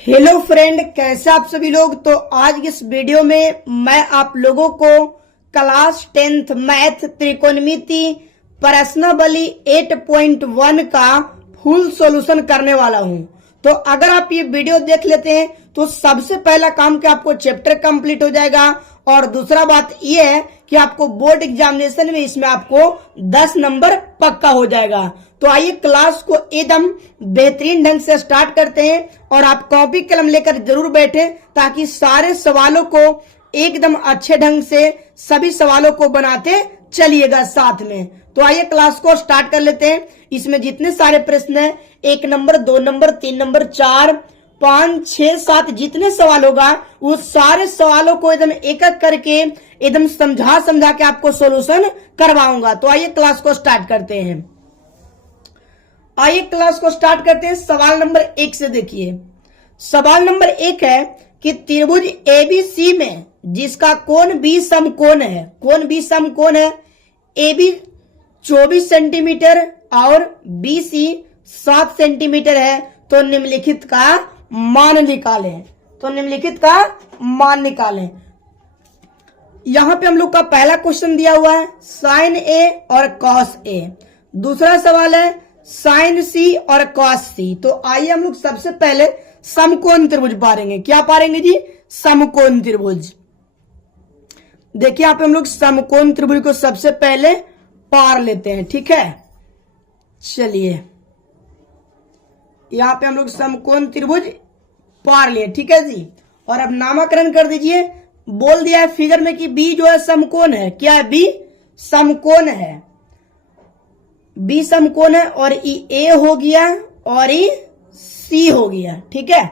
Hello friend, कैसे आप सभी लोग। तो आज इस वीडियो में मैं आप लोगों को क्लास 10th मैथ त्रिकोणमिति प्रश्नावली 8.1 का फुल सॉल्यूशन करने वाला हूं। तो अगर आप ये वीडियो देख लेते हैं तो सबसे पहला काम कि आपको चैप्टर कंप्लीट हो जाएगा, और दूसरा बात यह है कि आपको बोर्ड एग्जामिनेशन में इसमें आपको 10 नंबर पक्का हो जाएगा। तो आइए क्लास को एकदम बेहतरीन ढंग से स्टार्ट करते हैं, और आप कॉपी कलम लेकर जरूर बैठे ताकि सारे सवालों को एकदम अच्छे ढंग से सभी सवालों को बनाते चलिएगा साथ में। तो आइए क्लास को स्टार्ट कर लेते हैं। इसमें जितने सारे प्रश्न हैं, 1 नंबर 2 नंबर 3 नंबर 4 5 6 7 जितने सवाल होगा वो सारे सवालों को एकदम एक एक करके एकदम समझा के आपको सॉल्यूशन करवाऊंगा। तो आइए क्लास को स्टार्ट करते हैं। आइए क्लास को स्टार्ट करते हैं। सवाल नंबर 1 से देखिए। सवाल नंबर 1 है कि त्रिभुज एबीसी में जिसका कोण बी समकोण है, कोण बी समकोण है, एबी 24 सेंटीमीटर और बीसी 7 सेंटीमीटर है, तो निम्नलिखित का मान निकालें। तो निम्नलिखित का मान निकालें। यहां पे हम लोग का पहला क्वेश्चन दिया हुआ है साइन ए और कॉस ए। दूसरा सवाल है साइन सी और कॉस सी। तो आइए हम लोग सबसे पहले समकोण त्रिभुज पारेंगे। क्या पारेंगे जी? समकोण त्रिभुज। देखिए यहाँ पे हम लोग समकोण त्रिभुज को सबसे पहले पार लेते हैं, ठीक है। चलिए यहाँ पे हम लोग समकोण त्रिभुज पार लिए, ठीक है जी। और अब नामकरण कर दीजिए। बोल दिया है फिगर में कि बी जो है समकोण है। क्या है? बी समकोण है। बी समकोण है और ए हो गया और सी हो गया, ठीक है।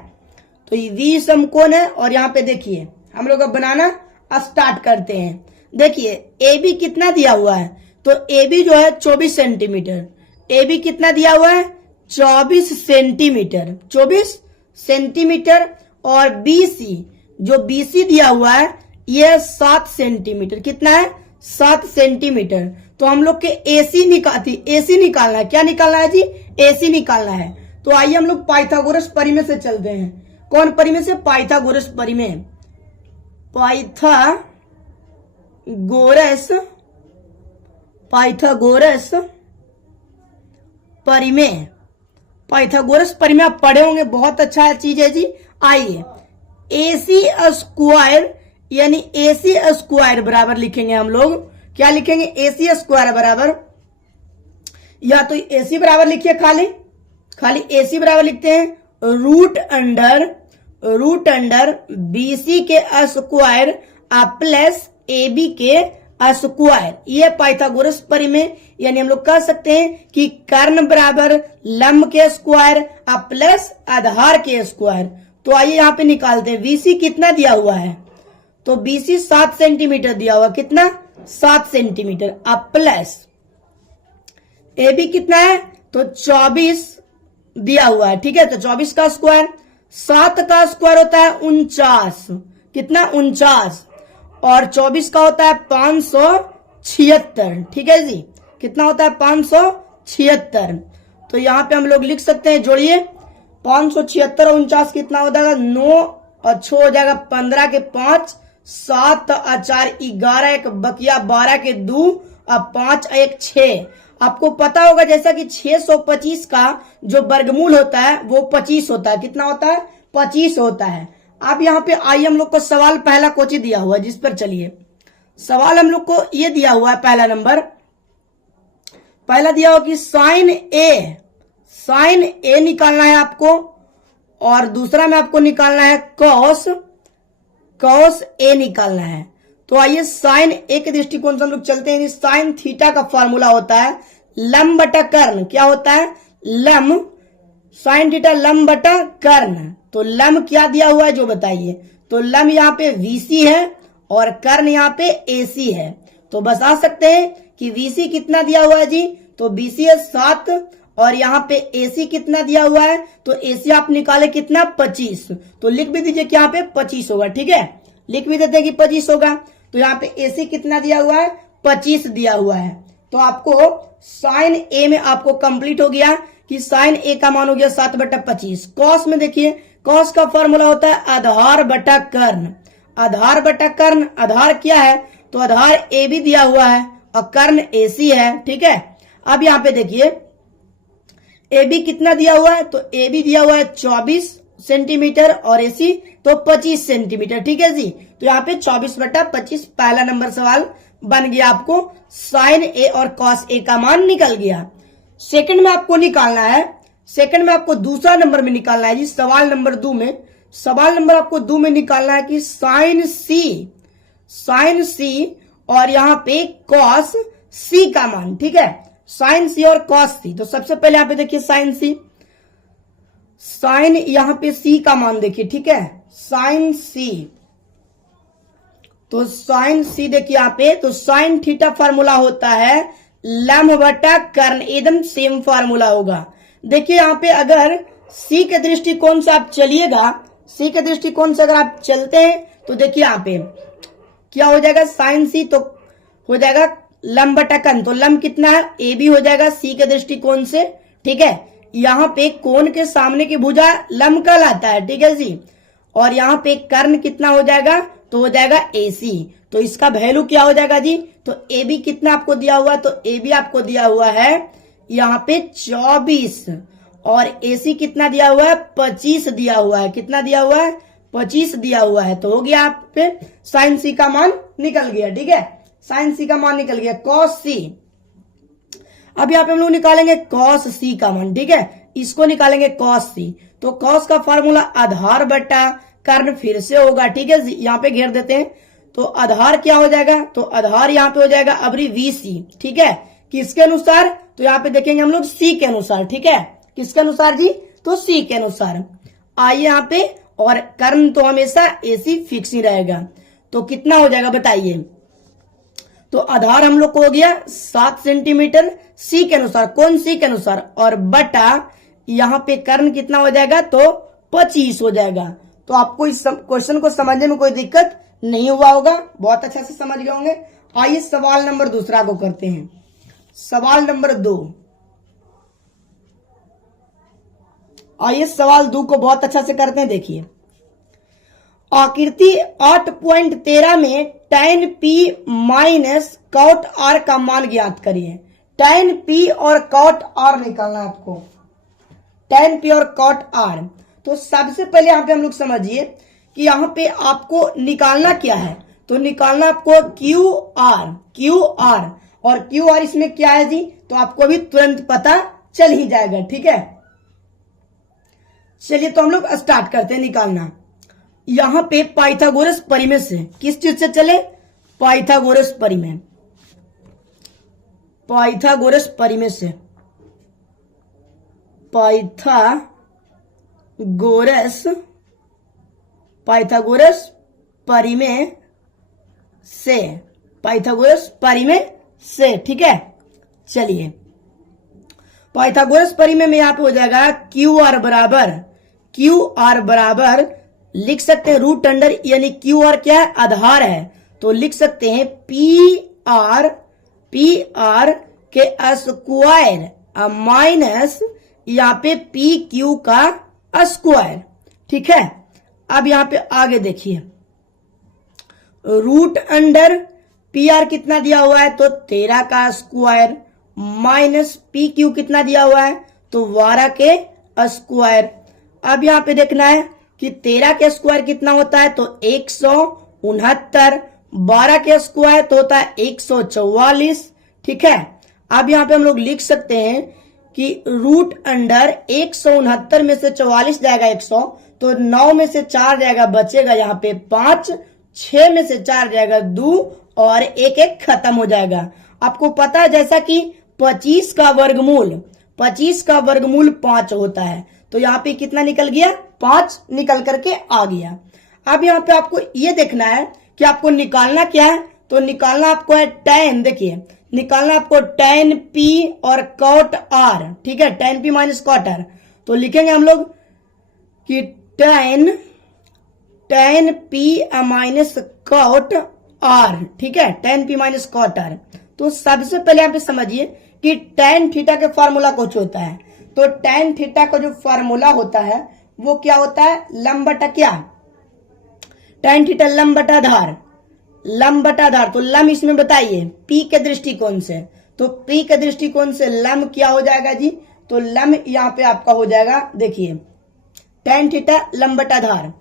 तो ये बी समकोण है और यहाँ पे देखिए हम लोग अब बनाना स्टार्ट करते हैं। देखिए ए बी कितना दिया हुआ है, तो ए बी जो है 24 सेंटीमीटर। ए बी कितना दिया हुआ है? 24 सेंटीमीटर, 24 सेंटीमीटर। और बीसी जो बीसी दिया हुआ है यह 7 सेंटीमीटर। कितना है? 7 सेंटीमीटर। तो हम लोग के एसी निकालना है। क्या निकालना है जी? एसी निकालना है। तो आइए हम लोग पाइथागोरस परिमेय से चलते हैं। कौन परिमेय से? पाइथागोरस परिमेय। पाइथागोरस परिमेय। पाइथागोरस परिमेय आप पढ़े होंगे, बहुत अच्छा चीज है जी। आइए एसी स्क्वायर यानी एसी स्क्वायर बराबर लिखेंगे हम लोग। क्या लिखेंगे? एसी स्क्वायर बराबर, या तो एसी बराबर लिखिए, खाली एसी बराबर लिखते हैं रूट अंडर बीसी के स्क्वायर प्लस एबी के स्क्वायर। ये पाइथागोरस परिमेय, यानी हम लोग कह सकते हैं कि कर्ण बराबर लंब के स्क्वायर प्लस आधार के स्क्वायर। तो आइए यहाँ पे निकालते हैं। बीसी कितना दिया हुआ है? तो बीसी 7 सेंटीमीटर दिया हुआ। कितना? 7 सेंटीमीटर। प्लस एबी कितना है? तो 24 दिया हुआ है, ठीक है। तो 24 का स्क्वायर, 7 का स्क्वायर होता है 49। कितना? 49। और 24 का होता है 576, ठीक है जी। कितना होता है? 576। तो यहाँ पे हम लोग लिख सकते हैं, जोड़िए 576 और 49 कितना हो जाएगा? 9 और 6 हो जाएगा 15 के 5 7 और 4 11 एक बकिया 12 के 2 और 5 1 6। आपको पता होगा जैसा कि 625 का जो वर्गमूल होता है वो 25 होता है। कितना होता है? 25 होता है। अब यहाँ पे आइए हम लोग को सवाल पहला कोची दिया हुआ है, जिस पर चलिए। सवाल हम लोग को ये दिया हुआ है, पहला नंबर पहला दिया हुआ कि साइन ए निकालना है आपको, और दूसरा में आपको निकालना है कॉस ए निकालना है। तो आइए साइन ए के दृष्टिकोण से हम लोग चलते हैं। साइन थीटा का फॉर्मूला होता है लंब बटा कर्ण। क्या होता है? लंब। साइन थीटा लंब बटा कर्ण। तो लंब क्या दिया हुआ है जो बताइए? तो लंब यहाँ पे VC है और कर्ण यहाँ पे AC है। तो बता सकते हैं कि VC कितना दिया हुआ है जी? तो BC है 7 और यहाँ पे AC कितना दिया हुआ है? तो AC आप निकाले कितना? 25। तो लिख भी दीजिए कि यहाँ पे 25 होगा, ठीक है। लिख भी देते हैं कि 25 होगा। तो यहाँ पे AC कितना दिया हुआ है? 25 दिया हुआ है। तो आपको साइन ए में आपको कंप्लीट हो गया कि साइन ए का मान हो गया 7/25। कॉस में देखिए कॉस का फॉर्मूला होता है आधार बटा कर्ण। आधार बटा कर्ण, आधार क्या है तो आधार ए बी दिया हुआ है और कर्ण AC है, ठीक है। अब यहाँ पे देखिए ए बी कितना दिया हुआ है तो ए बी दिया हुआ है 24 सेंटीमीटर और AC तो 25 सेंटीमीटर, ठीक है जी। तो यहाँ पे 24/25 पहला नंबर सवाल बन गया। आपको साइन ए और कॉस ए का मान निकल गया। सेकंड में आपको निकालना है, सेकंड में आपको दूसरा नंबर में निकालना है जी, सवाल नंबर 2 में। सवाल नंबर आपको 2 में निकालना है कि साइन सी और यहाँ पे कॉस सी का मान, ठीक है। साइन सी और कॉस सी, तो सबसे पहले यहाँ पे देखिए साइन सी, साइन यहाँ पे सी का मान देखिए, ठीक है। साइन सी, तो साइन सी देखिए यहाँ पे, तो साइन थीटा फार्मूला होता है लंब बटा कर्ण, एकदम सेम फार्मूला होगा। देखिए यहाँ पे अगर सी के दृष्टिकोण से आप चलिएगा, सी के दृष्टिकोण से अगर आप चलते हैं तो देखिए यहाँ पे क्या हो जाएगा, साइन सी तो हो जाएगा लंब बटा कर्ण, तो लंब कितना है ए बी हो जाएगा सी के दृष्टिकोण से, ठीक है। यहाँ पे कोण के सामने की भुजा लंब कहलाता है, ठीक है जी। और यहाँ पे कर्ण कितना हो जाएगा तो हो जाएगा AC, तो इसका वैल्यू क्या हो जाएगा जी, तो AB कितना आपको दिया हुआ है तो AB आपको दिया हुआ है यहाँ पे 24 और AC कितना दिया हुआ है 25 दिया हुआ है, कितना दिया हुआ है 25 दिया हुआ है। तो हो गया आप पे साइन सी का मान निकल गया, ठीक है। साइन सी का मान निकल गया। कॉस सी, अब यहाँ पे हम लोग निकालेंगे कॉस सी का मान, ठीक है। इसको निकालेंगे कॉस सी, तो कॉस का फॉर्मूला आधार बटा कर्ण फिर से होगा, ठीक है। यहाँ पे घेर देते हैं, तो आधार क्या हो जाएगा तो आधार यहाँ पे हो जाएगा अबरी VC, ठीक है। किसके अनुसार तो यहाँ पे देखेंगे हम लोग C के अनुसार, ठीक है। किसके अनुसार जी तो C के अनुसार। आइए यहाँ पे, और कर्ण तो हमेशा AC फिक्स ही रहेगा, तो कितना हो जाएगा बताइए। तो आधार हम लोग को हो गया 7 सेंटीमीटर C के अनुसार, कौन C के अनुसार, और बटा यहाँ पे कर्ण कितना हो जाएगा तो 25 हो जाएगा। तो आपको इस क्वेश्चन को समझने में कोई दिक्कत नहीं हुआ होगा, बहुत अच्छा से समझ गए होंगे। आइए सवाल नंबर दूसरा को करते हैं। सवाल नंबर 2, आइए सवाल 2 को बहुत अच्छा से करते हैं। देखिए आकृति 8.13 में tan P minus cot R का मान ज्ञात करिए। tan P और cot R निकालना है आपको, tan P और cot R। तो सबसे पहले यहाँ पे हम लोग समझिए कि यहाँ पे आपको निकालना क्या है, तो निकालना आपको QR, और QR इसमें क्या है जी तो आपको अभी तुरंत पता चल ही जाएगा, ठीक है। चलिए तो हम लोग स्टार्ट करते हैं निकालना। यहाँ पे पाइथागोरस परिमेय से, किस चीज से चले, पाइथागोरस परिमेय, पाइथागोरस परिमेय से, पाइथागोरस परिमेय से, पाइथागोरस परिमेय से, ठीक है। चलिए पाइथागोरस परिमेय में यहाँ पे हो जाएगा QR बराबर लिख सकते हैं रूट अंडर, यानी QR क्या है आधार है, तो लिख सकते हैं PR के स्क्वायर माइनस यहाँ पे PQ का स्क्वायर, ठीक है। अब यहाँ पे आगे देखिए रूट अंडर PR कितना दिया हुआ है तो 13 का स्क्वायर माइनस PQ कितना दिया हुआ है तो 12 के स्क्वायर। अब यहाँ पे देखना है कि 13 के स्क्वायर कितना होता है तो 169, 12 के स्क्वायर तो होता है 144, ठीक है। अब यहाँ पे हम लोग लिख सकते हैं कि रूट अंडर 169 में से 44 जाएगा 100, तो 9 में से 4 जाएगा बचेगा यहाँ पे 5, 6 में से 4 जाएगा 2 और 1 खत्म हो जाएगा। आपको पता है जैसा कि 25 का वर्गमूल 5 होता है, तो यहाँ पे कितना निकल गया 5 निकल करके आ गया। अब यहाँ पे आपको ये देखना है कि आपको निकालना क्या है, तो निकालना आपको है tan, देखिए निकालना आपको tan P और cot R, ठीक है, tan P minus cot R। तो लिखेंगे हम लोग कि tan P minus cot R, ठीक है, tan P minus cot R। तो सबसे पहले यहाँ पे समझिए कि tan थीटा के फार्मूला कुछ होता है, तो tan थीटा का जो फार्मूला होता है वो क्या होता है, लंब बटा क्या, tan थीटा लंब बटा आधार, लंब बटा आधार। तो लंब इसमें बताइए P के दृष्टिकोण से, तो P के दृष्टिकोण से लंब क्या हो जाएगा जी, तो लंब यहाँ पे आपका हो जाएगा, देखिए tan थीटा लंब बटा आधार,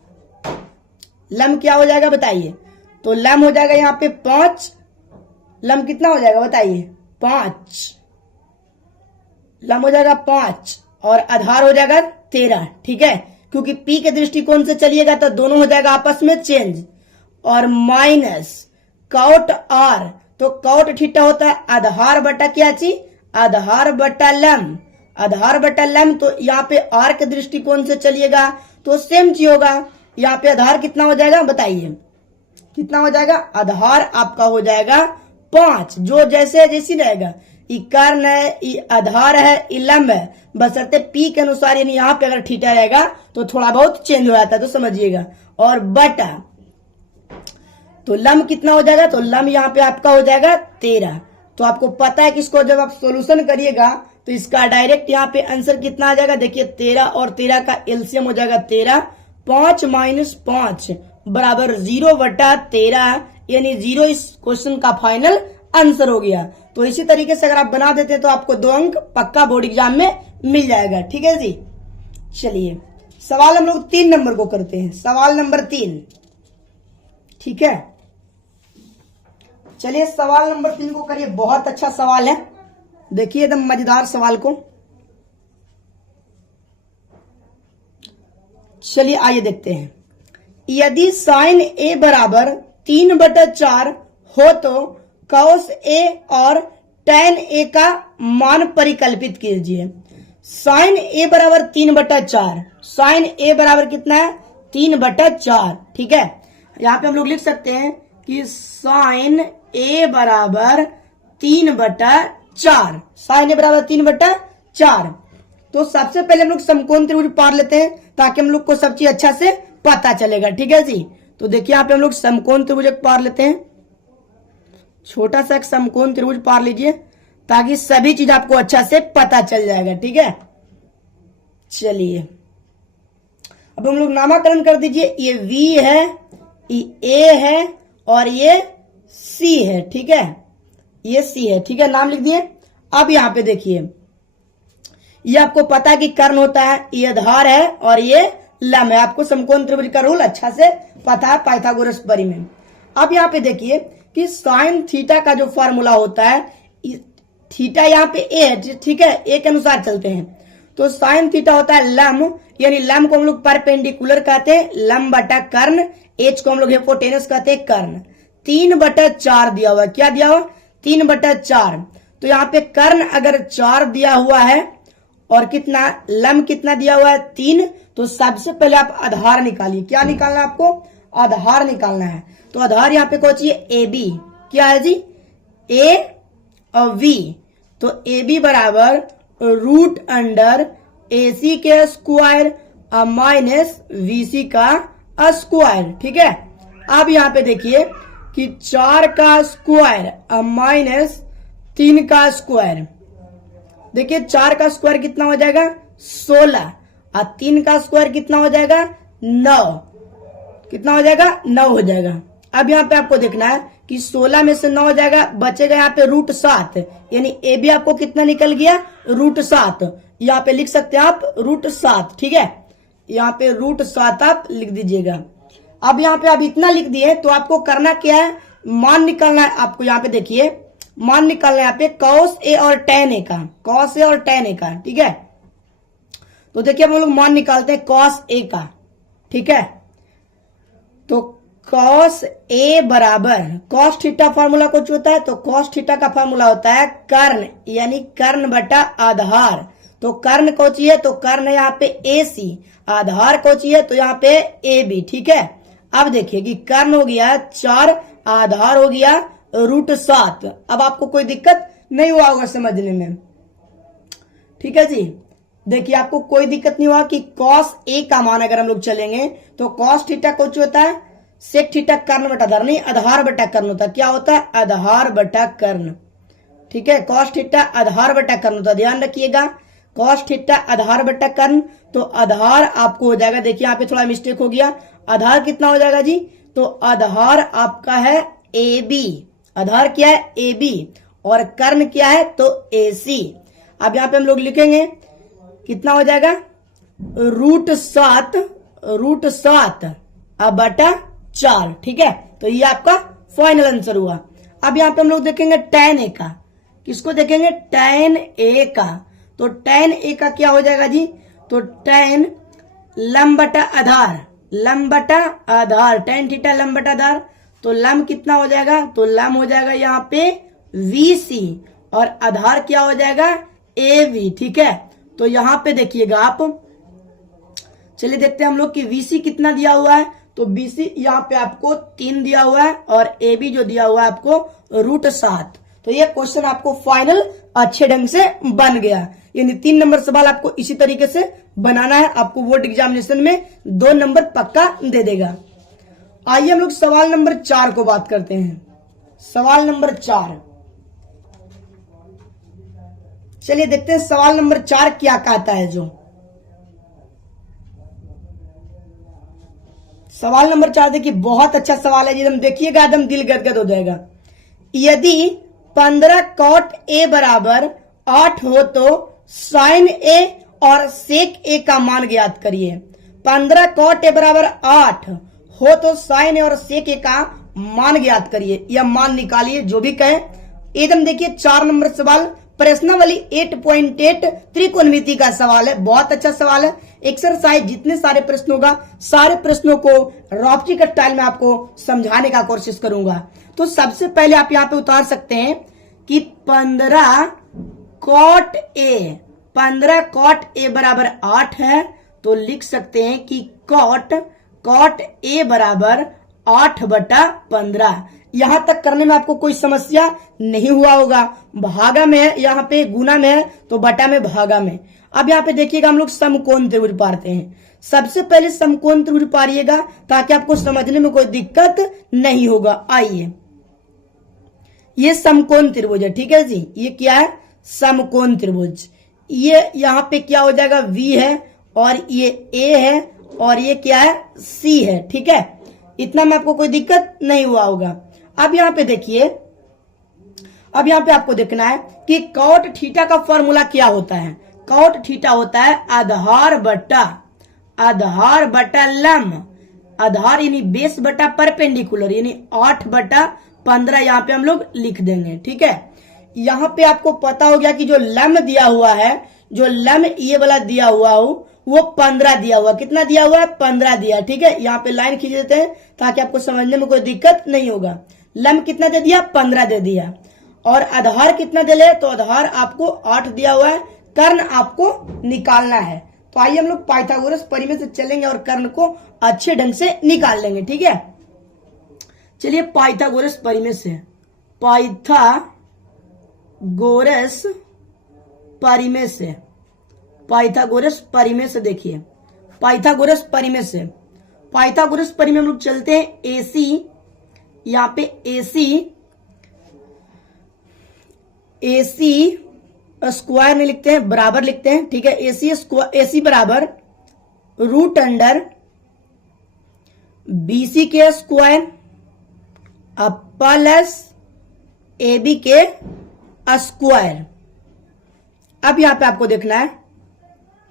लंब क्या हो जाएगा बताइए, तो लंब हो जाएगा यहाँ पे 5, लंब कितना हो जाएगा बताइए 5, लंब हो जाएगा 5 और आधार हो जाएगा 13, ठीक है, क्योंकि P के दृष्टिकोण से चलिएगा तो दोनों हो जाएगा आपस में चेंज, और माइनस कॉट R, तो कॉट थीटा होता है आधार बटा क्या चीज, आधार बटा लंब, आधार बटा लंब। तो यहाँ पे R के दृष्टिकोण से चलिएगा तो सेम चीज होगा, यहाँ पे आधार कितना हो जाएगा बताइए, कितना हो जाएगा, आधार आपका हो जाएगा 5, जो जैसे जैसी रहेगा, ई कर्ण है, ई आधार है, ई लंब है, बशर्ते P के अनुसार, यानी यहाँ पे अगर थीटा रहेगा तो थोड़ा बहुत चेंज हो जाता है, तो समझिएगा, और बटा, तो लंब कितना हो जाएगा, तो लंब यहाँ पे आपका हो जाएगा 13। तो आपको पता है कि इसको जब आप सोल्यूशन करिएगा तो इसका डायरेक्ट यहाँ पे आंसर कितना आ जाएगा, देखिए 13 और 13 का एलसीएम हो जाएगा 13, 5 माइनस 5 बराबर 0 बटा 13, यानी 0 इस क्वेश्चन का फाइनल आंसर हो गया। तो इसी तरीके से अगर आप बना देते तो आपको 2 अंक पक्का बोर्ड एग्जाम में मिल जाएगा, ठीक है जी। चलिए सवाल हम लोग 3 नंबर को करते हैं, सवाल नंबर 3, ठीक है। चलिए सवाल नंबर 3 को करिए, बहुत अच्छा सवाल है, देखिए एकदम मजेदार सवाल को। चलिए आइए देखते हैं, यदि साइन A बराबर 3/4 हो तो cos A और tan A का मान परिकल्पित कीजिए। साइन A बराबर 3/4, साइन A बराबर कितना है 3/4, ठीक है। यहाँ पे हम लोग लिख सकते हैं कि साइन A बराबर 3/4, साइन A बराबर 3/4। तो सबसे पहले हम लोग समकोण त्रिभुज पार लेते हैं ताकि हम लोग को सब चीज अच्छा से पता चलेगा, ठीक है जी। तो देखिए यहाँ पे हम लोग समकोण त्रिभुज पार लेते हैं, छोटा सा एक समकोण त्रिभुज पार लीजिए ताकि सभी चीज आपको अच्छा से पता चल जाएगा, ठीक है। चलिए अब हम लोग नामकरण कर दीजिए, ये V है, ये A है और ये C है, ठीक है, ये C है, ठीक है, नाम लिख दिए। अब यहाँ पे देखिए ये आपको पता है कि कर्ण होता है, ये आधार है और ये लंब है, आपको समकोण त्रिभुज का रूल अच्छा से पता है पाइथागोरस परिमेय। अब यहाँ पे देखिए कि साइन थीटा का जो फॉर्मूला होता है, थीटा यहाँ पे A है, ठीक है, A के अनुसार चलते हैं, तो साइन थीटा होता है लंब, यानी लंब को हम लोग परपेंडिकुलर कहते हैं, लंब बटा कर्ण, H को हम लोग हिपोटेनस कहते हैं कर्ण। 3/4 दिया हुआ, क्या दिया हुआ 3/4, तो यहाँ पे कर्ण अगर 4 दिया हुआ है और कितना लंब कितना दिया हुआ है 3, तो सबसे पहले आप आधार निकालिए, क्या निकालना है आपको, आधार निकालना है। तो आधार यहाँ पे कौन चाहिए AB, क्या है जी A और V, तो AB बराबर रूट अंडर AC के स्क्वायर माइनस VC का स्क्वायर, ठीक है। अब यहाँ पे देखिए कि 4 का स्क्वायर माइनस 3 का स्क्वायर, देखिए 4 का स्क्वायर कितना हो जाएगा 16 और 3 का स्क्वायर कितना हो जाएगा 9, कितना हो जाएगा 9 हो जाएगा। अब यहाँ पे आपको देखना है कि 16 में से 9 हो जाएगा, बचेगा यहाँ पे √7, यानी ए बी आपको कितना निकल गया √7, यहाँ पे लिख सकते हैं आप √7, ठीक है, यहाँ पे √7 आप लिख दीजिएगा। अब यहाँ पे आप इतना लिख दिए तो आपको करना क्या है, मान निकालना है आपको, यहाँ पे देखिए मान निकालना है यहाँ पे cos A और tan A का, cos A और tan A का, ठीक है। तो देखिए हम लोग मान निकालते हैं cos A का, ठीक है। तो cos A बराबर cos थीटा फार्मूला कुछ होता है, तो cos थीटा का फार्मूला होता है कर्ण, यानी कर्ण बटा आधार। तो कर्ण को चाहिए तो कर्ण यहाँ पे AC, आधार को चाहिए तो यहाँ पे AB, ठीक है। अब देखिए कि कर्ण हो गया 4, आधार हो गया √7। अब आपको कोई दिक्कत नहीं हुआ होगा समझने में, ठीक है जी। देखिए आपको कोई दिक्कत नहीं हुआ कि cos A का मान अगर हम लोग चलेंगे तो cos थीटा कुछ होता है सेक थीटा कर्ण बटा आधार, नहीं आधार बटा कर्ण होता है, क्या होता है आधार बटा कर्ण, ठीक है। cos थीटा आधार बटा कर्ण होता है, ध्यान रखिएगा कॉस थीटा आधार बटा कर्ण, तो आधार आपको हो जाएगा, देखिए यहाँ पे थोड़ा मिस्टेक हो गया, आधार कितना हो जाएगा जी, तो आधार आपका है ए बी, आधार क्या है ए बी, और कर्ण क्या है तो ए सी। अब यहाँ पे हम लोग लिखेंगे कितना हो जाएगा रूट सात अब बटा 4, ठीक है। तो ये आपका फाइनल आंसर हुआ। अब यहाँ पे हम लोग देखेंगे tan a का, किसको देखेंगे tan a का, तो tan a का क्या हो जाएगा जी, तो tan लंब बटा आधार tan थीटा लंब बटा आधार, तो लंब कितना हो जाएगा, तो लंब हो जाएगा यहाँ पे VC और आधार क्या हो जाएगा AB, ठीक है। तो यहाँ पे देखिएगा आप, चलिए देखते हैं हम लोग कि VC कितना दिया हुआ है, तो BC यहाँ पे आपको 3 दिया हुआ है और AB जो दिया हुआ है आपको √7। तो ये क्वेश्चन आपको फाइनल अच्छे ढंग से बन गया, यानी 3 नंबर सवाल आपको इसी तरीके से बनाना है, आपको बोर्ड एग्जामिनेशन में 2 नंबर पक्का दे देगा। आइए हम लोग सवाल नंबर 4 को बात करते हैं। सवाल नंबर 4, चलिए देखते हैं सवाल नंबर 4 क्या कहता है। जो सवाल नंबर 4 देखिए बहुत अच्छा सवाल है, एकदम देखिएगा एकदम दिल गदगद हो जाएगा। यदि 15 cot a बराबर 8 हो तो sin a और sec a का मान ज्ञात करिए। 15 cot a बराबर 8 हो तो sin a और sec a का मान ज्ञात करिए, या मान निकालिए, जो भी कहें। एकदम देखिए 4 नंबर सवाल प्रश्नावली 8.8 त्रिकोणमिति का सवाल है, बहुत अच्छा सवाल है। एक्सरसाइज जितने सारे प्रश्न होगा सारे प्रश्नों को रॉपची के स्टाइल में आपको समझाने का कोशिश करूंगा। तो सबसे पहले आप यहाँ पे उतार सकते हैं कि 15 cot a बराबर 8 है, तो लिख सकते हैं कि cot a बराबर 8 बटा 15। यहां तक करने में आपको कोई समस्या नहीं हुआ होगा। भागा में है, यहाँ पे गुना में है तो बटा में भागा में। अब यहाँ पे देखिएगा हम लोग समकोण त्रिभुज पारते हैं। सबसे पहले समकोण त्रिभुज पारिएगा ताकि आपको समझने में कोई दिक्कत नहीं होगा। आइए, ये समकोण त्रिभुज है, ठीक है जी, ये क्या है समकोण त्रिभुज। ये यहाँ पे क्या हो जाएगा V है और ये A है और ये क्या है C है, ठीक है। इतना में आपको कोई दिक्कत नहीं हुआ होगा। अब यहाँ पे देखिए, अब यहाँ पे आपको देखना है कि cot थीटा का फॉर्मूला क्या होता है। cot थीटा होता है आधार बटा लंब, आधार यानी बेस बटा परपेंडिकुलर, यानी 8 बटा 15 यहाँ पे हम लोग लिख देंगे, ठीक है। यहाँ पे आपको पता हो गया कि जो लंब दिया हुआ है, जो लंब ये वाला दिया हुआ हो वो 15 दिया हुआ, कितना दिया हुआ है 15 दिया, ठीक है। यहाँ पे लाइन खींच देते हैं ताकि आपको समझने में कोई दिक्कत नहीं होगा। लंब कितना दे दिया 15 दे दिया, और आधार कितना दे ले, तो आधार आपको 8 दिया हुआ है, कर्ण आपको निकालना है। तो आइए हम लोग पाइथागोरस परिमेय से चलेंगे और कर्ण को अच्छे ढंग से निकाल लेंगे, ठीक है। चलिए पाइथागोरस परिमेय से, पाइथागोरस परिमेय से देखिए, पाइथागोरस परिमेय हम लोग चलते हैं। AC, यहाँ पे AC स्क्वायर नहीं लिखते हैं, बराबर लिखते हैं, ठीक है। AC बराबर √अंडर BC के स्क्वायर प्लस AB के स्क्वायर। अब यहाँ पे आपको देखना है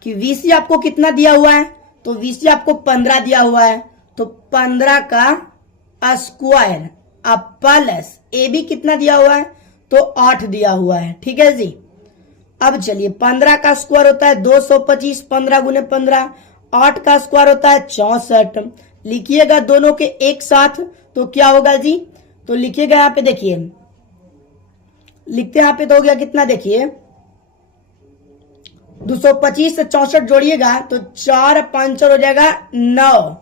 कि VC आपको कितना दिया हुआ है, तो VC आपको 15 दिया हुआ है, तो 15 का स्क्वायर प्लस AB कितना दिया हुआ है, तो 8 दिया हुआ है, ठीक है जी। अब चलिए 15 का स्क्वायर होता है 225, 15 गुने 15, 8 का स्क्वायर होता है 64। लिखिएगा दोनों के एक साथ तो क्या होगा जी, तो लिखिएगा यहाँ पे, देखिए लिखते हैं यहाँ पे, तो हो गया कितना, देखिए 225 से 64 जोड़िएगा तो 4 5 हो जाएगा 9,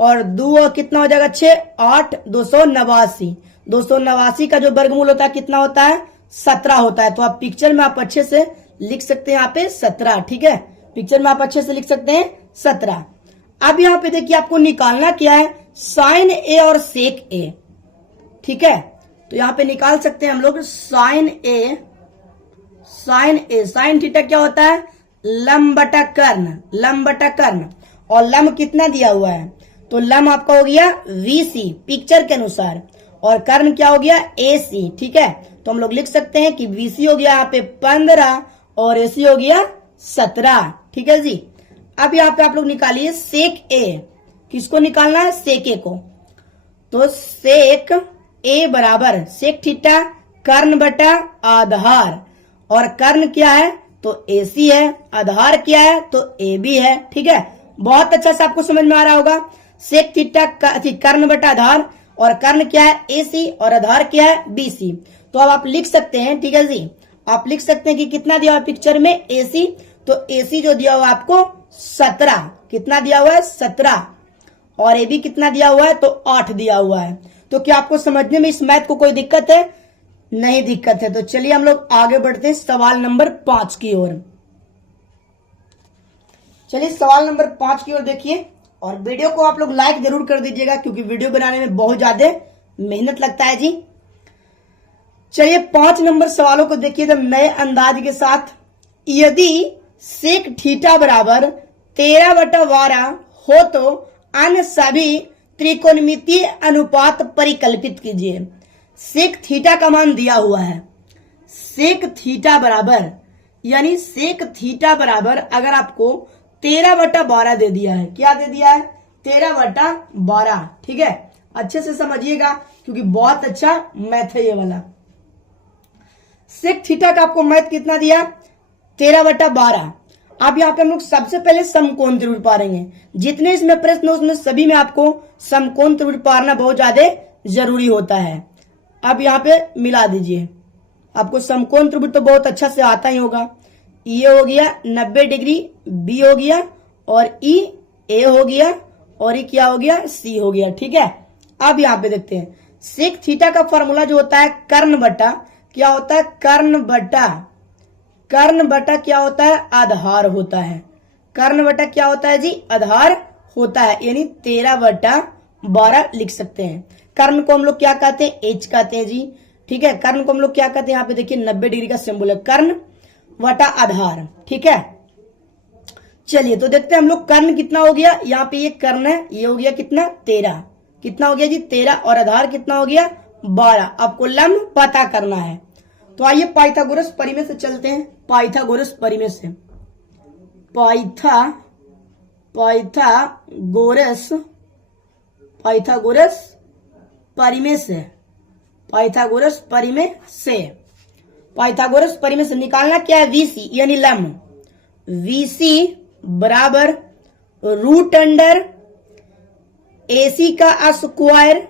और 2 कितना हो जाएगा 6 8, 289। 289 का जो वर्गमूल होता है कितना होता है 17 होता है। तो आप पिक्चर में आप अच्छे से लिख सकते हैं यहाँ पे 17, ठीक है। पिक्चर में आप अच्छे से लिख सकते हैं 17। अब यहाँ पे देखिए आपको निकालना क्या है, साइन A और सेक A, ठीक है। तो यहाँ पे निकाल सकते हैं हम लोग साइन A। साइन थीटा क्या होता है लंब बटा कर्ण, लंब बटा कर्ण, और लंब कितना दिया हुआ है, तो लंब आपका हो गया VC पिक्चर के अनुसार, और कर्ण क्या हो गया AC। ठीक है, तो हम लोग लिख सकते हैं कि VC हो गया यहाँ पे 15 और AC हो गया 17। ठीक है जी। अब यहाँ पे आप लोग निकालिए सेक A, किसको निकालना है, सेक A को। तो सेक A बराबर सेक थीटा कर्ण बटा आधार, और कर्ण क्या है तो AC है, आधार क्या है तो AB है। ठीक है, बहुत अच्छा से आपको समझ में आ रहा होगा। सेक थीटा कर्ण बटा आधार, और कर्ण क्या है AC, और आधार क्या है BC। तो अब आप लिख सकते हैं, ठीक है जी, आप लिख सकते हैं कि कितना दिया हुआ पिक्चर में AC, तो AC जो दिया हुआ आपको 17, कितना दिया हुआ है 17, और AB कितना दिया हुआ है तो 8 दिया हुआ है। तो क्या आपको समझने में इस मैथ को कोई दिक्कत है, नहीं दिक्कत है। तो चलिए हम लोग आगे बढ़ते हैं सवाल नंबर 5 की ओर। चलिए सवाल नंबर 5 की ओर देखिए, और वीडियो को आप लोग लाइक जरूर कर दीजिएगा, क्योंकि वीडियो बनाने में बहुत ज्यादा मेहनत लगता है जी। चलिए 5 नंबर सवालों को देखिए एकदम नए अंदाज के साथ। यदि सेक थीटा बराबर 13/12 हो तो अन्य सभी त्रिकोणमितीय अनुपात परिकल्पित कीजिए। सेक थीटा का मान दिया हुआ है, सेक थीटा बराबर, यानी सेक थीटा बराबर अगर आपको 13/12 दे दिया है, क्या दे दिया है 13/12। ठीक है, अच्छे से समझिएगा क्योंकि बहुत अच्छा मैथ है ये वाला। सेक थीटा का आपको मैथ कितना दिया 13/12। अब यहाँ पे हम लोग सबसे पहले समकोण त्रिभुज पारेंगे। जितने इसमें प्रश्न उसमें सभी में आपको समकोण त्रिभुज पारना बहुत ज्यादा जरूरी होता है। अब यहाँ पे मिला दीजिए, आपको समकोण त्रिभुज तो बहुत अच्छा से आता ही होगा। ये हो गया 90 डिग्री, बी हो गया, और ई ए हो गया, और ये क्या हो गया सी हो गया। ठीक है, अब यहाँ पे देखते हैं सेक थीटा का फॉर्मूला जो होता है कर्ण बटा क्या होता है, कर्ण बटा क्या होता है आधार होता है। कर्ण बटा क्या होता है जी आधार होता है, यानी 13/12 लिख सकते हैं। कर्ण को हम लोग क्या कहते हैं H कहते हैं जी। ठीक है, कर्ण को हम लोग क्या कहते हैं, यहाँ पे देखिए 90 डिग्री का सिंबल है, कर्ण वटा आधार। ठीक है, चलिए तो देखते हैं हम लोग कर्ण कितना हो गया, यहाँ पे ये कर्ण है, ये हो गया कितना 13, कितना हो गया जी 13, और आधार कितना हो गया 12। आपको लंब पता करना है। तो आइए पाइथागोरस परिमेय से चलते हैं। पाइथागोरस परिमेय से पाइथागोरस परिमेय से निकालना क्या है VC, यानी लंब। VC बराबर √अंडर AC का स्क्वायर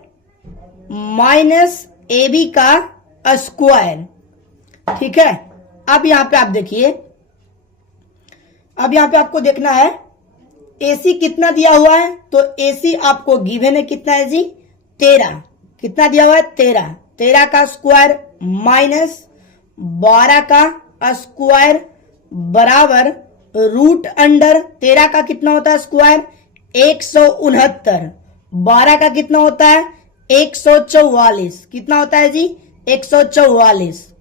माइनस AB का स्क्वायर। ठीक है, अब यहां पे आप देखिए, अब यहां पे आपको देखना है AC कितना दिया हुआ है, तो AC आपको गिवन है कितना है जी 13, कितना दिया हुआ है 13, 13 का स्क्वायर माइनस 12 का स्क्वायर बराबर √अंडर 13 का कितना होता है स्क्वायर 169, 12 का कितना होता है 144, कितना होता है जी 144।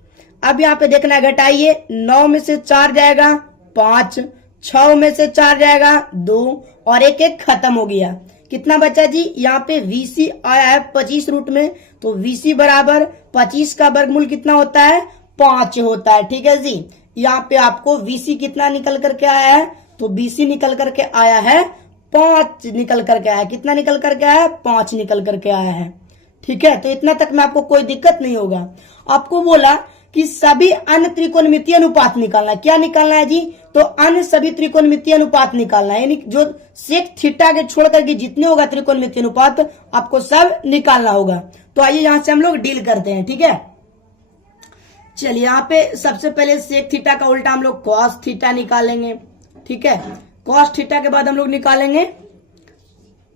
अब यहाँ पे देखना है, घटाइए 9 में से 4 जाएगा 5, 6 में से 4 जाएगा 2, और एक एक खत्म हो गया। कितना बचा जी, यहाँ पे VC आया है 25 रूट में, तो VC बराबर 25 का वर्गमूल कितना होता है 5 होता है। ठीक है जी, यहाँ पे आपको VC कितना निकल करके आया है, तो BC निकल करके आया है 5 निकल करके आया है, कितना निकल करके आया है 5 निकल करके आया है। ठीक है, तो इतना तक में आपको कोई दिक्कत नहीं होगा। आपको बोला कि सभी अन्य त्रिकोणमितीय अनुपात निकालना है, क्या निकालना है जी, तो अन्य सभी त्रिकोणमितीय अनुपात निकालना है, यानी जो सेक थीटा के छोड़ करके जितने होगा त्रिकोणमितीय अनुपात आपको सब निकालना होगा। तो आइए यहां से हम लोग डील करते हैं। ठीक है, चलिए यहाँ पे सबसे पहले सेक थीटा का उल्टा हम लोग कॉस थीटा निकालेंगे। ठीक है, कॉस थीटा के बाद हम लोग निकालेंगे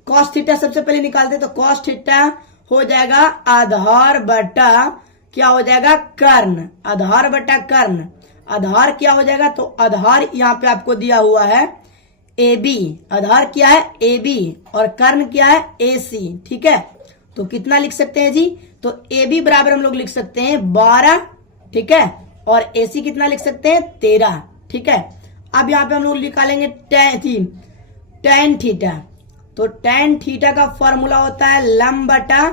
कॉस थीटा, सबसे पहले निकालते हैं, तो कॉस थीटा हो जाएगा आधार बटा क्या हो जाएगा कर्ण, आधार बटा कर्ण। आधार क्या हो जाएगा, तो आधार यहाँ पे आपको दिया हुआ है AB, आधार क्या है AB, और कर्ण क्या है AC। ठीक है, तो कितना लिख सकते हैं जी, तो AB बराबर हम लोग लिख सकते हैं 12। ठीक है, और AC कितना लिख सकते हैं 13। ठीक है, अब यहाँ पे हम लोग निकालेंगे tan थीटा। तो tan थीटा का फॉर्मूला होता है लंब बटा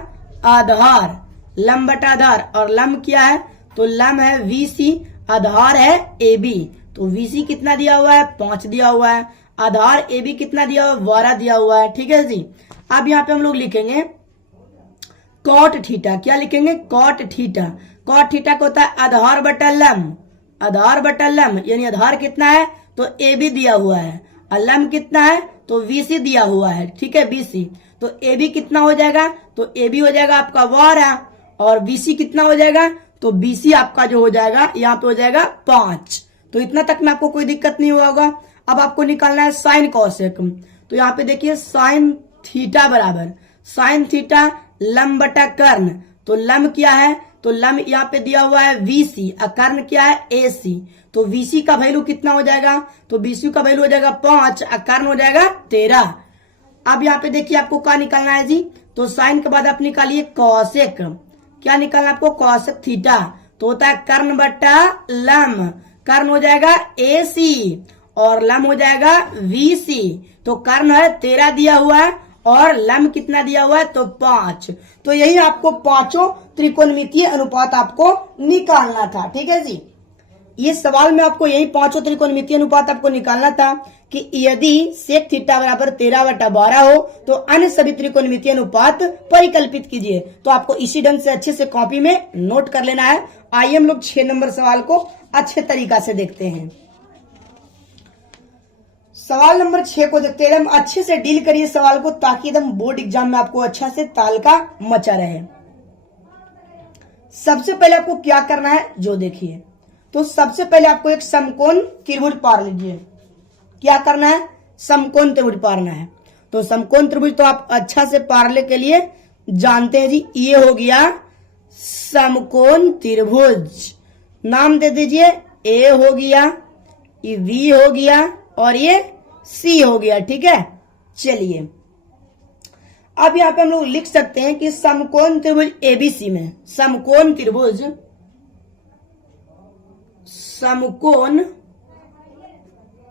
आधार, लंब बटा आधार। और लंब क्या है? तो लंब है VC, आधार है AB। तो VC कितना दिया हुआ है? 5 दिया हुआ है। आधार AB कितना दिया हुआ है? 12 दिया हुआ है। ठीक है जी। अब यहाँ पे हम लोग लिखेंगे कॉट थीटा। क्या लिखेंगे? Cot theta. कॉट थीटा को होता है आधार बटा लंब, आधार बटा लंब, यानी आधार कितना है? तो AB दिया हुआ है, और लंब कितना है? तो VC दिया हुआ है। ठीक है, BC। तो AB कितना हो जाएगा? तो AB हो जाएगा आपका 12, और BC कितना हो जाएगा? तो BC आपका जो हो जाएगा यहाँ पे हो जाएगा 5। तो इतना तक में आपको कोई दिक्कत नहीं हुआ होगा। अब आपको निकालना है साइन कोसेक। तो यहाँ पे देखिए साइन थीटा बराबर साइन थीटा लंब बटा कर्ण। तो लंब क्या है? तो लंब यहाँ पे दिया हुआ है VC, और कर्ण क्या है? AC। तो VC का वैल्यू कितना हो जाएगा? तो VC का वैल्यू हो जाएगा 5, और कर्ण हो जाएगा 13। अब यहाँ पे देखिए आपको क्या निकालना है जी? तो साइन के बाद आप निकालिए कॉसेक। क्या निकालना आपको? Cosec theta. तो होता है कर्ण बटा लंब, कर्ण हो जाएगा AC और लंब हो जाएगा VC। तो कर्ण है 13 दिया हुआ है, और लंब कितना दिया हुआ है? तो 5। तो यही आपको पांचों त्रिकोणमितीय अनुपात आपको निकालना था। ठीक है जी। ये सवाल में आपको यही पांचों त्रिकोणमितीय अनुपात आपको निकालना था कि यदि सेक थीटा बराबर 13/12 हो तो अन्य सभी त्रिकोणमितीय अनुपात परिकल्पित कीजिए। तो आपको इसी ढंग से अच्छे से कॉपी में नोट कर लेना है। आइए हम लोग 6 नंबर सवाल को अच्छे तरीका से देखते हैं। सवाल नंबर 6 को देखते हैं। एकदम अच्छे से डील करिए सवाल को, ताकि एकदम बोर्ड एग्जाम में आपको अच्छा से तालका मचा रहे। सबसे पहले आपको क्या करना है जो देखिए, तो सबसे पहले आपको एक समकोण त्रिभुज पार लीजिए। क्या करना है? समकोण त्रिभुज पारना है। तो समकोण त्रिभुज तो आप अच्छा से पारने के लिए जानते हैं जी। ये हो गया समकोण त्रिभुज, नाम दे दीजिए। A हो गया, ये V हो गया, और ये C हो गया। ठीक है, चलिए अब यहाँ पे हम लोग लिख सकते हैं कि समकोण त्रिभुज ABC में, समकोण त्रिभुज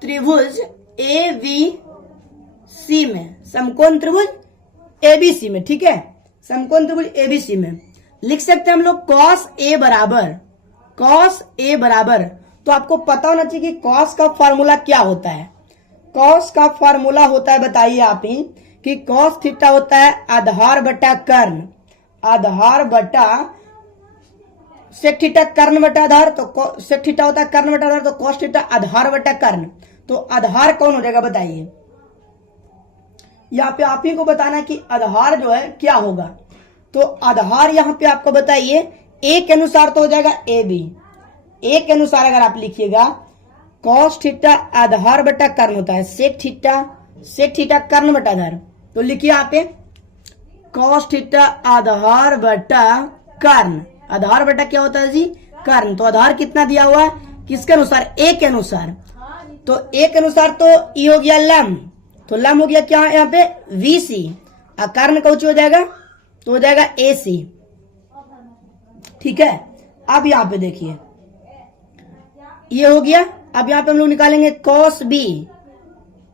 ABC में, समकोण त्रिभुज ABC में। ठीक है, समकोण त्रिभुज ABC में लिख सकते हैं हम लोग cos A बराबर। तो आपको पता होना चाहिए कि cos का फॉर्मूला क्या होता है। cos का फॉर्मूला होता है, बताइए आप ही, कि cos थीटा होता है आधार बटा कर्ण, आधार बटा सेक थीटा कर्ण बटा आधार। तो सेक थीटा होता है कर्ण बटा आधार, तो cos थीटा आधार बटा कर्ण। तो आधार कौन हो जाएगा बताइए? यहाँ पे आप ही को बताना है कि आधार जो है क्या होगा। तो आधार यहाँ पे आपको बताइए A के अनुसार तो हो जाएगा AB। A के अनुसार अगर आप लिखिएगा cos थीटा आधार बटा कर्ण होता है सेक थीटा कर्ण बटा आधार। तो लिखिए यहाँ पे cos थीटा आधार बटा कर्ण, आधार बटा क्या होता है जी? कर्ण। तो आधार कितना दिया हुआ है? किसके अनुसार? A के अनुसार। तो A के अनुसार तो ये हो गया लंब, तो लंब हो गया क्या यहाँ पे? VC, और कर्ण कौन हो जाएगा? तो हो जाएगा AC। ठीक है, अब यहाँ पे देखिए ये हो गया। अब यहाँ पे हम लोग निकालेंगे cos B।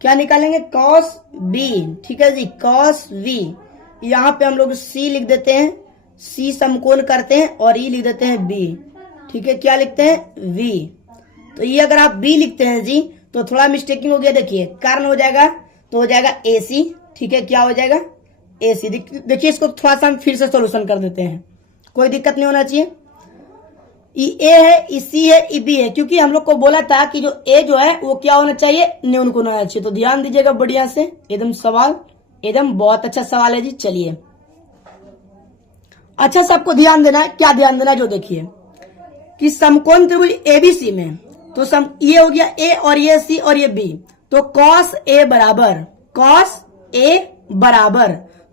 क्या निकालेंगे? cos B। ठीक है जी, cos V। यहाँ पे हम लोग C लिख देते हैं, C समकोण करते हैं, और E लिख देते हैं B। ठीक है, क्या लिखते हैं? V। तो ये अगर आप B लिखते हैं जी तो थोड़ा मिस्टेकिंग हो गया। देखिए कर्ण हो जाएगा तो हो जाएगा AC। ठीक है, क्या हो जाएगा? AC। देखिए इसको थोड़ा सा हम फिर से सोल्यूशन कर देते हैं, कोई दिक्कत नहीं होना चाहिए। A है, C है, B है, क्योंकि हम लोग को बोला था कि जो A जो है वो क्या होना चाहिए? न्यून कोण होना चाहिए। तो ध्यान दीजिएगा बढ़िया से, एकदम सवाल एकदम बहुत अच्छा सवाल है जी। चलिए अच्छा से आपको ध्यान देना है। क्या ध्यान देना है जो देखिए कि समकोण त्रिभुज ABC में, तो ये हो गया A और ये C और ये B। तो cos A बराबर,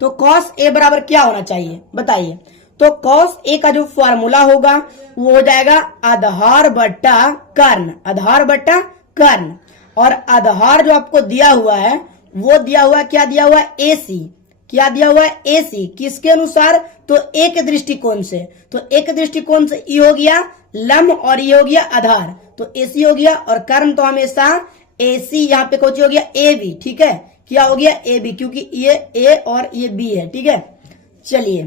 तो cos A बराबर क्या होना चाहिए बताइए? तो cos A का जो फॉर्मूला होगा वो हो जाएगा आधार बटा कर्ण, आधार बटा कर्ण। और आधार जो आपको दिया हुआ है वो दिया हुआ है, क्या दिया हुआ है? AC। क्या दिया हुआ है? AC। किसके अनुसार? तो A के दृष्टिकोण से। तो A के दृष्टिकोण से ये हो गया लंब और ये हो गया आधार। तो AC हो गया, और कर्ण तो हमेशा ए सी यहाँ पे कौन हो गया ए बी, ठीक है, क्या हो गया ए बी, क्योंकि ये ए और ये बी है, ठीक है। चलिए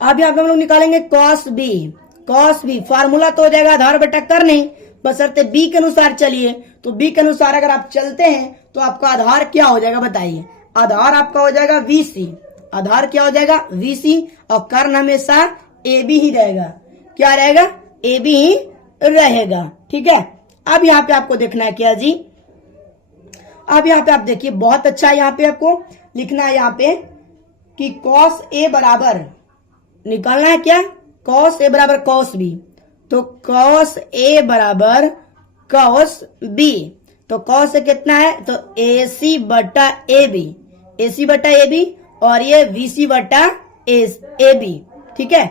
अब यहाँ पे हम लोग निकालेंगे cos B. Cos B formula तो हो जाएगा आधार बटा कर नहीं, बशर्ते बी के अनुसार चलिए। तो बी के अनुसार अगर आप चलते हैं तो आपका आधार क्या हो जाएगा बताइए। आधार आपका हो जाएगा वीसी, आधार क्या हो जाएगा वीसी, और कर्ण हमेशा ए बी ही रहेगा, क्या रहेगा ए बी ही रहेगा, ठीक है। अब यहाँ पे आपको देखना है क्या जी, अब यहाँ पे आप देखिए बहुत अच्छा, यहाँ पे आपको लिखना है यहाँ पे कि कॉस ए बराबर निकालना है क्या, कॉस ए बराबर कॉस बी। तो कॉस ए बराबर कॉस बी, तो कॉस ए कितना है तो ए सी बटा ए बी, ए सी बटा ए बी, और ये वी सी बटा ए बी, ठीक है।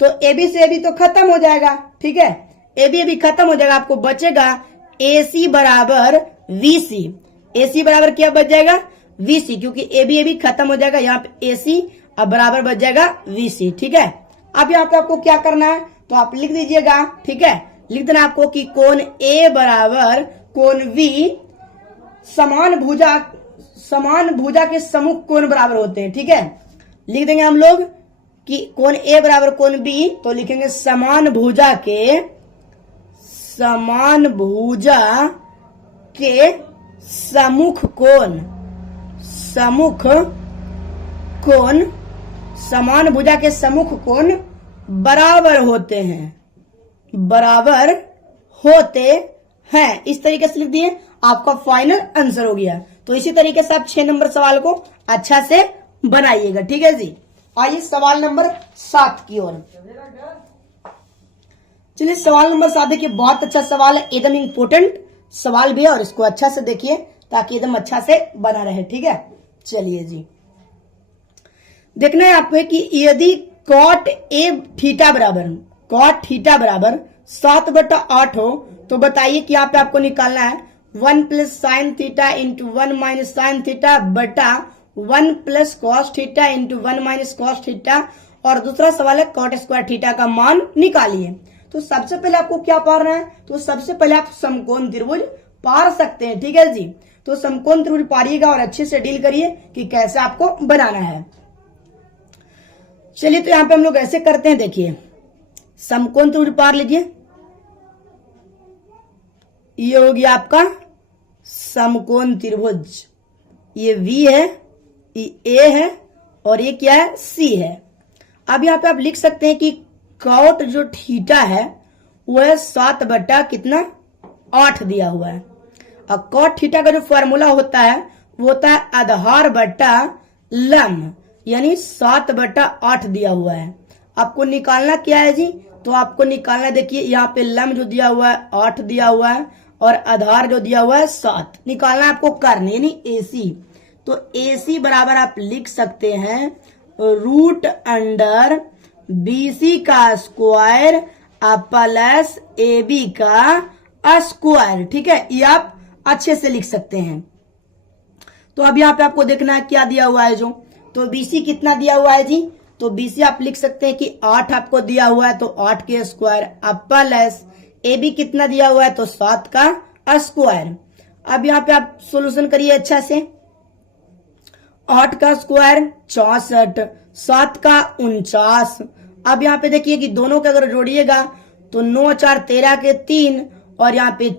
तो ए बी से ए बी तो खत्म हो जाएगा, ठीक है, ए बी खत्म हो जाएगा, आपको बचेगा ए सी बराबर वी सी। ए सी बराबर क्या बच जाएगा वी सी, क्योंकि ए बी खत्म हो जाएगा, यहाँ पे ए सी अब बराबर बच जाएगा वी सी, ठीक है। अब यहाँ पे आपको क्या करना है तो आप लिख दीजिएगा, ठीक है, लिख देना आपको कि कोण ए बराबर कोण वी समान भुजा के सम्मुख कोण बराबर होते हैं, ठीक है। लिख देंगे हम लोग कि कोण ए बराबर कोण बी, तो लिखेंगे समान भुजा के सम्मुख कोण, समान भुजा के सम्मुख कोण बराबर होते हैं, इस तरीके से लिख दिए, आपका फाइनल आंसर हो गया। तो इसी तरीके से आप 6 नंबर सवाल को अच्छा से बनाइएगा, ठीक है जी। आइए सवाल नंबर 7 की ओर। चलिए सवाल नंबर 7 देखिए, बहुत अच्छा सवाल है, एकदम इम्पोर्टेंट सवाल भी है, और इसको अच्छा से देखिए ताकि एकदम अच्छा से बना रहे, ठीक है। चलिए जी, देखना है आपको कि यदि कॉट ए थीटा बराबर 7/8 हो, तो बताइए कि यहाँ पे आपको निकालना है 1 plus sine theta into 1 minus sine theta बटा 1 plus cos theta into 1 minus cos theta, और दूसरा सवाल है कॉट स्क्वायर थीटा का मान निकालिए। तो सबसे पहले आपको क्या पारना है, तो सबसे पहले आप समकोण त्रिभुज पार सकते हैं, ठीक है जी। तो समकोण त्रिभुज पारिएगा और अच्छे से डील करिए कि कैसे आपको बनाना है। चलिए तो यहां पे हम लोग ऐसे करते हैं, देखिए समकोण त्रिभुज पार लीजिए, ये हो गया आपका समकोण त्रिभुज, ये V है, ये A है, और ये क्या है C है। अब यहाँ पे आप लिख सकते हैं कि कॉट जो थीटा है वो है 7/8 दिया हुआ है, और कॉट थीटा का जो फॉर्मूला होता है वो होता है आधार बटा लंब, यानी 7/8 दिया हुआ है। आपको निकालना क्या है जी, तो आपको निकालना, देखिए यहाँ पे लंब जो दिया हुआ है 8 दिया हुआ है, और आधार जो दिया हुआ है 7, निकालना आपको कर्ण यानी AC। तो AC बराबर आप लिख सकते हैं √अंडर BC का स्क्वायर प्लस AB का स्क्वायर, ठीक है, ये आप अच्छे से लिख सकते हैं। तो अब यहाँ पे आपको देखना है क्या दिया हुआ है जो, तो BC कितना दिया हुआ है जी, तो BC आप लिख सकते हैं कि 8 आपको दिया हुआ है, तो 8 के स्क्वायर प्लस AB कितना दिया हुआ है तो 7 का स्क्वायर। अब यहाँ पे आप सॉल्यूशन करिए अच्छा से, 8 का स्क्वायर 64, 7 का 49। अब यहाँ पे देखिए कि दोनों के अगर जोड़िएगा तो 9 4 13 के 3, और यहाँ पे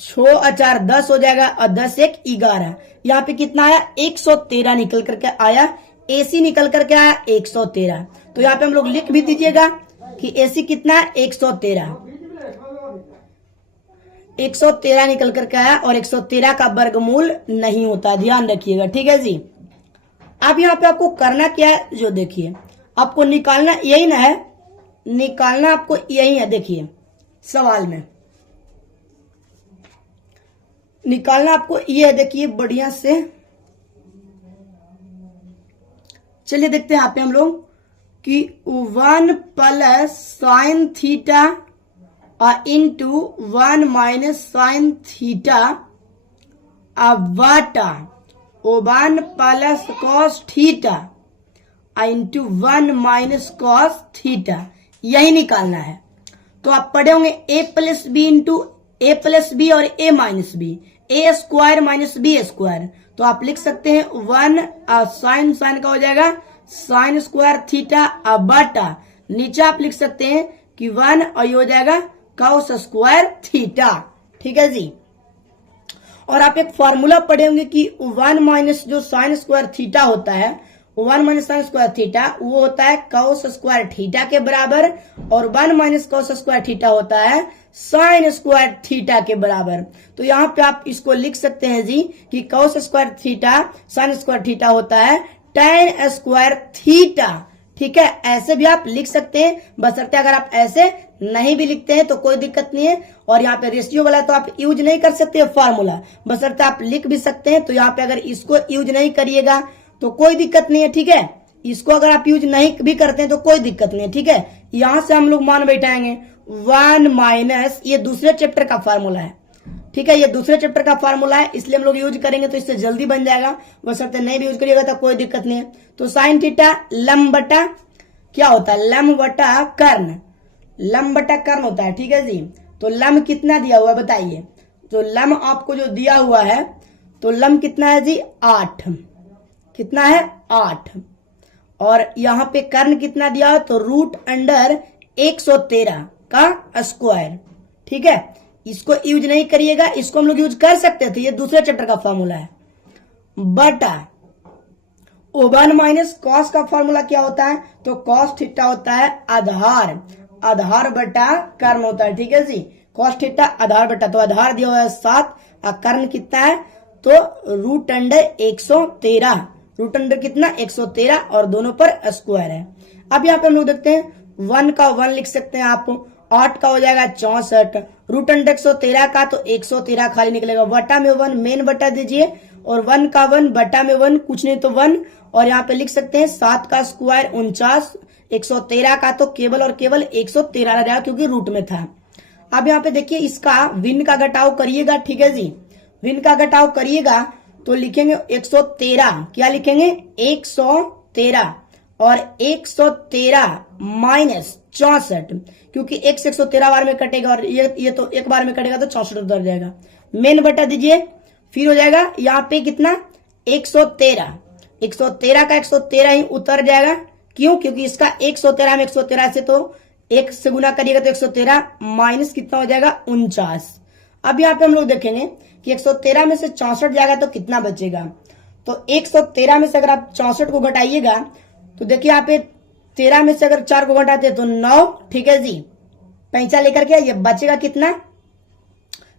6 4 10 हो जाएगा, और 10 1 11। यहाँ पे कितना आया 113 निकल करके आया, AC निकल करके आया 113। तो यहाँ पे हम लोग लिख भी दीजिएगा कि AC कितना है 113 निकल करके आया, और 113 का वर्गमूल नहीं होता, ध्यान रखिएगा, ठीक है जी। अब यहाँ पे आपको करना क्या है, जो देखिए आपको निकालना यही ना है, निकालना आपको यही है, देखिए सवाल में निकालना आपको ये है, देखिए बढ़िया से। चलिए देखते हैं यहाँ पे हम लोग कि 1 plus sine theta into 1 minus sine theta बटा 1 plus cos theta into 1 minus cos theta, यही निकालना है। तो आप पढ़े होंगे A plus B into A plus B और A minus B. A square minus B square, तो आप लिख सकते हैं 1 साइन का हो जाएगा साइन स्क्वायर थीटा बटा नीचे आप लिख सकते हैं कि 1 और ये हो जाएगा कॉस स्क्वायर थीटा। ठीक है जी। और आप एक फॉर्मूला पढ़े होंगे कि 1 माइनस जो साइन स्क्वायर थीटा होता है, 1 माइनस साइन स्क्वायर थीटा वो होता है कॉस स्क्वायर थीटा के बराबर, और 1 माइनस कॉस स्क्वायर थीटा होता है साइन स्क्वायर थीटा के बराबर। तो यहाँ पे आप इसको लिख सकते हैं जी कि cos square theta sine square theta होता है tan स्क्वायर थीटा। ठीक है, ऐसे भी आप लिख सकते हैं, बशर्ते अगर आप ऐसे नहीं भी लिखते हैं तो कोई दिक्कत नहीं है। और यहाँ पे रेशियो वाला तो आप यूज नहीं कर सकते फॉर्मूला, बशर्ते आप लिख भी सकते हैं। तो यहाँ पे अगर इसको यूज नहीं करिएगा तो कोई दिक्कत नहीं है। ठीक है, इसको अगर आप यूज नहीं भी करते हैं तो कोई दिक्कत नहीं है। ठीक है, यहां से हम लोग मान बैठाएंगे 1 माइनस, ये दूसरे चैप्टर का फॉर्मूला है। ठीक है, ये दूसरे चैप्टर का फॉर्मूला है, इसलिए हम लोग यूज करेंगे तो इससे जल्दी बन जाएगा, बशर्ते नहीं भी यूज करिएगा तो कोई दिक्कत नहीं है। तो साइन थीटा लंब बटा क्या होता है, लंब बटा कर्ण, लंब बटा कर्ण होता है। ठीक है जी। तो लंब कितना दिया हुआ है बताइए, तो लंब आपको जो दिया हुआ है तो लंब कितना है जी 8, कितना है 8, और यहां पे कर्ण कितना दिया है तो रूट अंडर 113 का स्क्वायर। ठीक है, इसको यूज नहीं करिएगा, इसको हम लोग यूज कर सकते थे, ये दूसरे चैप्टर का फॉर्मूला है, बटा 1 माइनस कॉस का फॉर्मूला क्या होता है तो कॉस थीटा होता है आधार, आधार बटा कर्ण होता है। ठीक है जी, कॉस थीटा आधार बटा, तो आधार दिया हुआ है 7 और कर्ण कितना है तो रूट अंडर 113, रूट अंडर कितना 113 और दोनों पर स्क्वायर है। अब यहाँ पे हम लोग देखते हैं 1 का 1 लिख सकते हैं आप, 8 का हो जाएगा 64, रूट अंडर 113 का तो 113 खाली निकलेगा, बटा में 1 मेन बटा दीजिए, और 1 का 1 बटा में 1 कुछ नहीं तो 1, और यहाँ पे लिख सकते हैं 7 का स्क्वायर 49, 113 का तो केवल और केवल 113 रह जाएगा क्योंकि रूट में था। अब यहाँ पे देखिए इसका भिन्न का घटाव करिएगा। ठीक है जी, भिन्न का घटाव करिएगा तो लिखेंगे 113, क्या लिखेंगे 113, और 113 माइनस 64, क्योंकि 113 बार में कटेगा और ये तो एक बार में कटेगा तो 64 उतर जाएगा, मेन बटा दीजिए, फिर हो जाएगा यहाँ पे कितना 113, 113 का 113 ही उतर जाएगा। क्यों, क्योंकि इसका 113 में 113 से तो 1 से गुना करिएगा तो 113 माइनस कितना हो जाएगा 49। अब यहाँ पे हम लोग देखेंगे कि 113 में से 64 जाएगा तो कितना बचेगा, तो 113 में से अगर आप 64 को घटाइएगा तो देखिए यहाँ पे 13 में से अगर 4 को घटाते तो 9। ठीक है जी, पैंचा लेकर के ये बचेगा कितना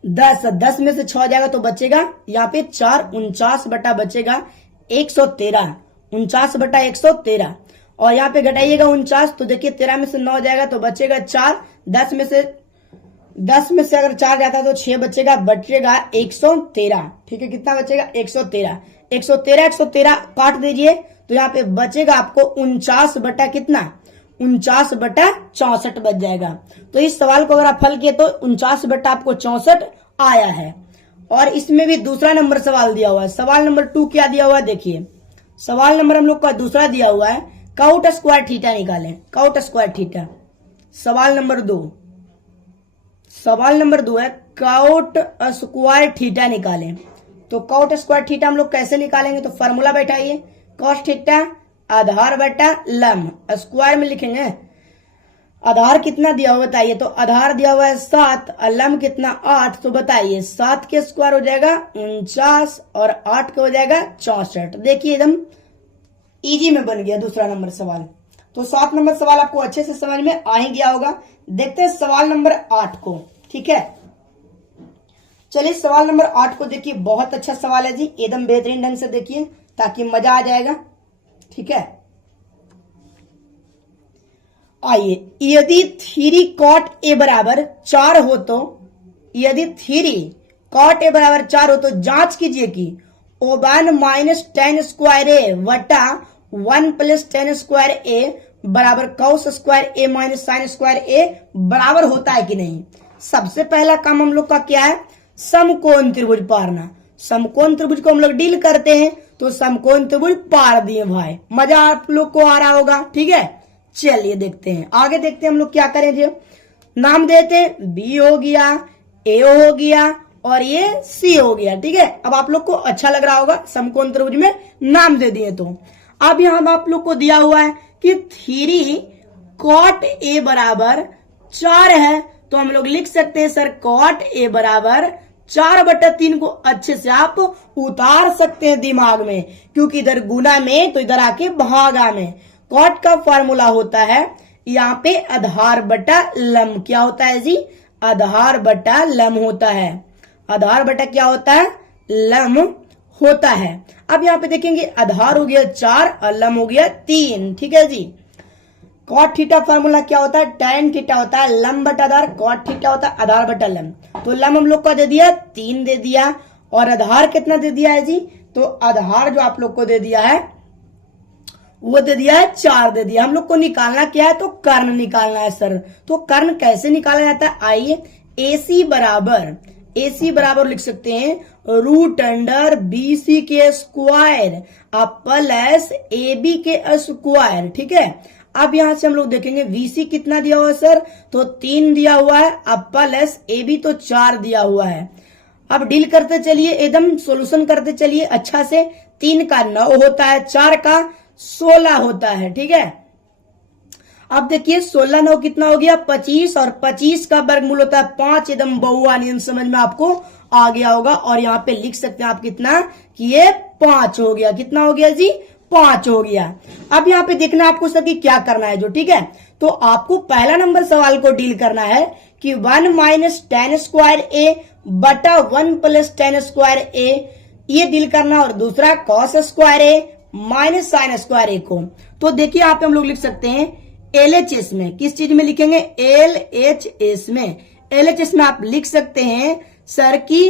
10, 10 में से 6 जाएगा तो बचेगा यहाँ पे 4, 49 बटा बचेगा 113, 49 बटा 113, और यहाँ पे घटाइएगा 49 तो देखिए 13 में से 9 जाएगा तो बचेगा 4, 10 में से अगर 4 जाता है तो 6 बचेगा 113। ठीक है, कितना बचेगा 113, 113 काट दीजिए तो यहाँ पे बचेगा आपको 49 बटा कितना 49 बटा 64 बच जाएगा। तो इस सवाल को अगर आप हल किए तो 49 बटा आपको 64 आया है। और इसमें भी दूसरा नंबर सवाल दिया हुआ है, सवाल नंबर 2 क्या दिया हुआ है देखिए, सवाल नंबर हम लोग का दूसरा दिया हुआ है काउट स्क्वायर थीटा निकालें, काउट स्क्वायर थीटा। सवाल नंबर 2, सवाल नंबर 2 है काउट स्क्वायर थीटा निकालें। तो काउट स्क्वायर थीटा हम लोग कैसे निकालेंगे, तो फॉर्मूला बैठाइए, कॉस थीटा आधार बटा लंब, स्क्वायर में लिखेंगे, आधार कितना दिया हुआ बताइए, तो आधार दिया हुआ है 7 और लंब कितना 8, तो बताइए 7 के स्क्वायर हो जाएगा 49 और 8 के हो जाएगा 64। देखिए एकदम इजी में बन गया दूसरा नंबर सवाल। तो 7 नंबर सवाल आपको अच्छे से समझ में आ ही गया होगा। देखते हैं सवाल नंबर 8 को। ठीक है, चलिए सवाल नंबर 8 को देखिए, बहुत अच्छा सवाल है जी, एकदम बेहतरीन ढंग से देखिए ताकि मजा आ जाएगा। ठीक है, आइए, यदि 3 cot a बराबर 4 हो तो, यदि 3 cot a बराबर 4 हो तो जांच कीजिए कि 1 माइनस tan स्क्वायर ए वटा 1 प्लस tan स्क्वायर ए बराबर cos स्क्वायर ए माइनस साइन स्क्वायर ए बराबर होता है कि नहीं। सबसे पहला काम हम लोग का क्या है, समकोण त्रिभुज पारना। समकोण त्रिभुज को हम लोग डील करते हैं तो समकोण त्रिभुज पार दिए भाई, मजा आप लोग को आ रहा होगा। ठीक है, चलिए देखते हैं, आगे देखते हैं हम लोग क्या करेंगे। नाम देते हैं, बी हो गया, ए हो गया और ये सी हो गया। ठीक है, अब आप लोग को अच्छा लग रहा होगा, समकोण त्रिभुज में नाम दे दिए। तो अब यहां आप लोग को दिया हुआ है कि 3 cot A बराबर 4 है, तो हम लोग लिख सकते हैं सर cot A बराबर 4/3 को अच्छे से आप उतार सकते हैं दिमाग में, क्योंकि इधर गुना में तो इधर आके भागा में। cot का फॉर्मूला होता है यहाँ पे आधार बटा लम। क्या होता है जी? आधार बटा लम होता है। आधार बटा क्या होता है? लम होता है। अब यहाँ पे देखेंगे आधार हो गया 4 और लम हो गया 3। ठीक है जी। कॉट थीटा फॉर्मूला क्या होता है? tan थीटा होता है लम बटा आधार, कॉट थीटा होता है आधार बटा लम। तो लम हम लोग को दे दिया 3 दे दिया, और आधार कितना दे दिया है जी? तो आधार जो आप लोग को दे दिया है वो दे दिया है 4 दे दिया। हम लोग को निकालना क्या है? तो कर्ण निकालना है सर। तो कर्ण कैसे निकाला जाता है? आइए, AC बराबर लिख सकते हैं रूट अंडर BC के स्क्वायर प्लस AB के स्क्वायर। ठीक है, अब यहां से हम लोग देखेंगे VC कितना दिया हुआ है सर? तो 3 दिया हुआ है, अब प्लस AB तो 4 दिया हुआ है। अब डील करते चलिए, एकदम सॉल्यूशन करते चलिए अच्छा से। 3 का 9 होता है, 4 का 16 होता है। ठीक है, अब देखिए 16 9 कितना हो गया? 25, और 25 का वर्गमूल होता है 5। एकदम बहुआ नियम समझ में आपको आ गया होगा, और यहाँ पे लिख सकते हैं आप कितना कि ये 5 हो गया। कितना हो गया जी? 5 हो गया। अब यहाँ पे देखना आपको सर कि क्या करना है जो। ठीक है, तो आपको पहला नंबर सवाल को डील करना है कि 1 माइनस tan स्क्वायर ए बटा 1 प्लस tan स्क्वायर ए, ये डील करना। और दूसरा cos स्क्वायर ए माइनस साइन स्क्वायर ए को। तो देखिए यहाँ पे हम लोग लिख सकते हैं LHS में। किस चीज में लिखेंगे? LHS में। LHS में आप लिख सकते हैं सर कि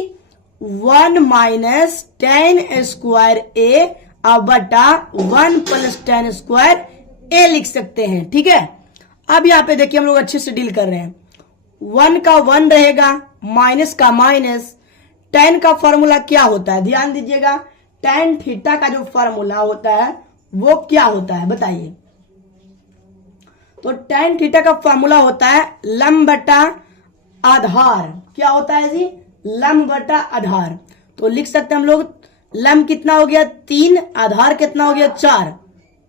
1 माइनस tan स्क्वायर ए बटा 1 प्लस tan स्क्वायर ए लिख सकते हैं। ठीक है, अब यहाँ पे देखिए हम लोग अच्छे से डील कर रहे हैं। 1 का 1 रहेगा, माइनस का माइनस। tan का फॉर्मूला क्या होता है? ध्यान दीजिएगा, tan थीटा का जो फॉर्मूला होता है वो क्या होता है बताइए? तो tan थीटा का फॉर्मूला होता है लम बटा आधार। क्या होता है जी? लम बटा आधार। तो लिख सकते हैं हम लोग लम कितना हो गया? 3, आधार कितना हो गया? 4।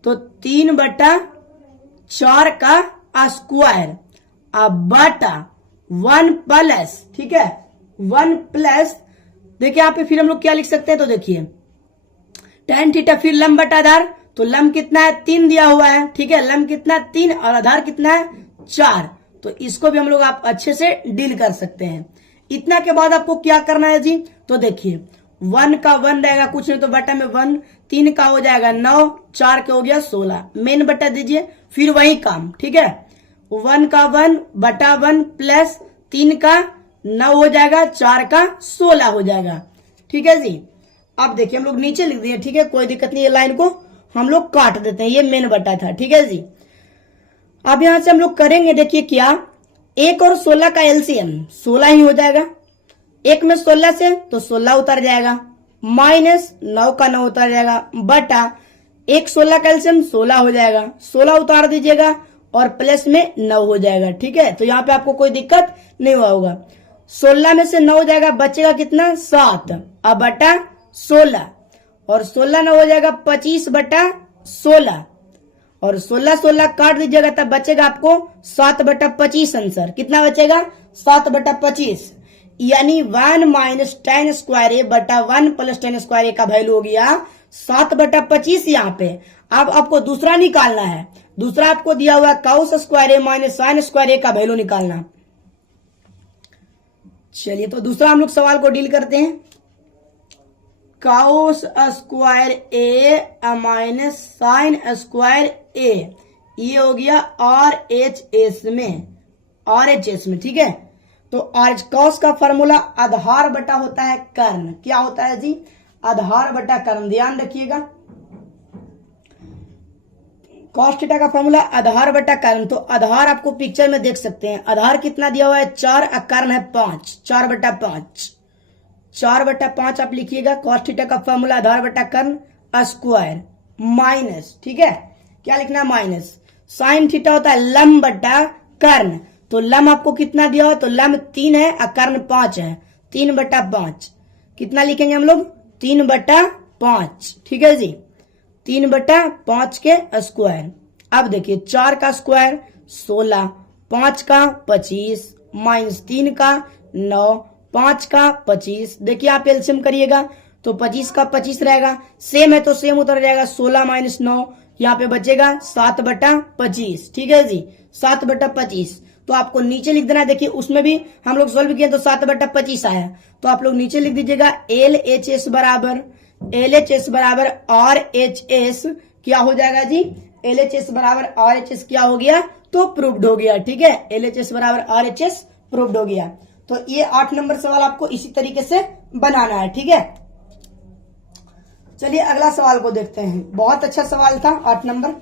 तो 3 बटा 4 का स्क्वायर अब बटा 1 प्लस, ठीक है, 1 प्लस, देखिए यहाँ पे फिर हम लोग क्या लिख सकते हैं? तो देखिए tan थीटा फिर लम बटा आधार, तो लम कितना है? 3 दिया हुआ है। ठीक है, लम कितना? 3, और आधार कितना है? 4। तो इसको भी हम लोग आप अच्छे से डील कर सकते हैं। इतना के बाद आपको क्या करना है जी? तो देखिए 1 का 1 रहेगा, कुछ नहीं तो बटा में 1, 3 का हो जाएगा 9, 4 के हो गया 16, मेन बटा दीजिए, फिर वही काम। ठीक है, 1 का 1 बटा 1 प्लस 3 का 9 हो जाएगा, 4 का 16 हो जाएगा। ठीक है जी, अब देखिए हम लोग नीचे लिख दिए। ठीक है, कोई दिक्कत नहीं, ये लाइन को हम लोग काट देते हैं, ये मेन बटा था। ठीक है जी, अब यहां से हम लोग करेंगे, देखिए क्या, 1 और 16 का एलसीएम 16 ही हो जाएगा। 1 में 16 से तो 16 उतर जाएगा, माइनस 9 का 9 उतर जाएगा, बटा 1 16 का एलसीएम 16 हो जाएगा, 16 उतार दीजिएगा और प्लस में 9 हो जाएगा। ठीक है, तो यहाँ पे आपको कोई दिक्कत नहीं हुआ होगा। 16 में से 9 हो जाएगा, बचेगा कितना? 7, अब बटा 16, और 16 9 हो जाएगा 25 बटा 16, और 16 16 काट दीजिएगा तब बचेगा आपको 7 बटा 25 आंसर। कितना बचेगा? 7 बटा 25, यानी 1 माइनस tan स्क्वायर ए बटा 1 प्लस tan स्क्वायर ए का वैल्यू हो गया 7 बटा 25 यहाँ पे। अब आपको दूसरा निकालना है। दूसरा आपको दिया हुआ cos स्क्वायर ए माइनस साइन स्क्वायर ए का वैल्यू निकालना। चलिए तो दूसरा हम लोग सवाल को डील करते हैं। cos स्क्वायर ए माइनस साइन स्क्वायर ए, ये हो गया RHS में, RHS में। ठीक है, तो cos का फॉर्मूला आधार बटा होता है कर्ण। क्या होता है जी? आधार बटा कर्ण, ध्यान रखिएगा। cos थीटा का फॉर्मूला आधार बटा कर्ण, तो आधार आपको पिक्चर में देख सकते हैं। आधार कितना दिया हुआ है? 4, कर्ण है 5, 4 बटा 5, 4 बटा 5 आप लिखिएगा। cos थीटा का फॉर्मूला आधार बटा कर्ण स्क्वायर माइनस, ठीक है, क्या लिखना है? माइनस साइन थीटा होता है लम बटा कर्ण, तो लम आपको कितना दिया हो? तो लम 3 है, कर्ण 5 है, 3/5 कितना लिखेंगे हम लोग 3/5 ठीक है जी 3/5 के स्क्वायर। अब देखिए 4 का स्क्वायर 16, 5 का 25 माइनस 3 का 9, 5 का 25। देखिए आप एलसीएम करिएगा तो 25 का 25 रहेगा, सेम है तो सेम उतर जाएगा 16 माइनस 9 यहाँ पे बचेगा 7/25 ठीक है जी 7/25। तो आपको नीचे लिख देना है। देखिए उसमें भी हम लोग सोल्व किए तो 7/25 आया, तो आप लोग नीचे लिख दीजिएगा LHS बराबर RHS क्या हो जाएगा जी LHS बराबर RHS क्या हो गया तो प्रूव्ड हो गया ठीक है LHS बराबर RHS प्रूव्ड हो गया। तो ये 8 नंबर सवाल आपको इसी तरीके से बनाना है ठीक है। चलिए अगला सवाल को देखते हैं, बहुत अच्छा सवाल था 8 नंबर।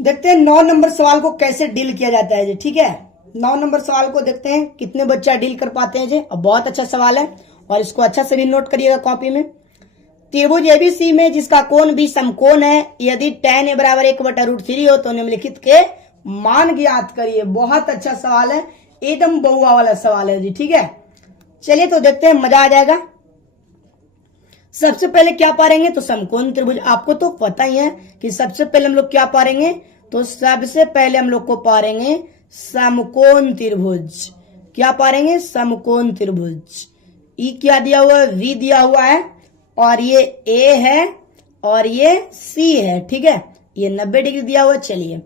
देखते हैं 9 नंबर सवाल को कैसे डील किया जाता है जी ठीक है। 9 नंबर सवाल को देखते हैं कितने बच्चा डील कर पाते हैं जी। बहुत अच्छा सवाल है और इसको अच्छा से भी नोट करिएगा कॉपी में। त्रिभुज एबीसी में जिसका कोण भी समकोण है, यदि tan a बराबर 1/√3 हो तो निम्नलिखित के मान ज्ञात करिए। बहुत अच्छा सवाल है, एकदम बहुआ वाला सवाल है जी ठीक है। चलिए तो देखते हैं, मजा आ जाएगा। सबसे पहले क्या पारेंगे तो समकोण त्रिभुज। आपको तो पता ही है कि सबसे पहले हम लोग क्या पारेंगे तो सबसे पहले हम लोग को पारेंगे समकोण त्रिभुज। क्या पारेंगे समकोण त्रिभुज। ई क्या दिया हुआ है V दिया हुआ है और ये A है और ये C है ठीक है, ये 90 डिग्री दिया हुआ है। चलिए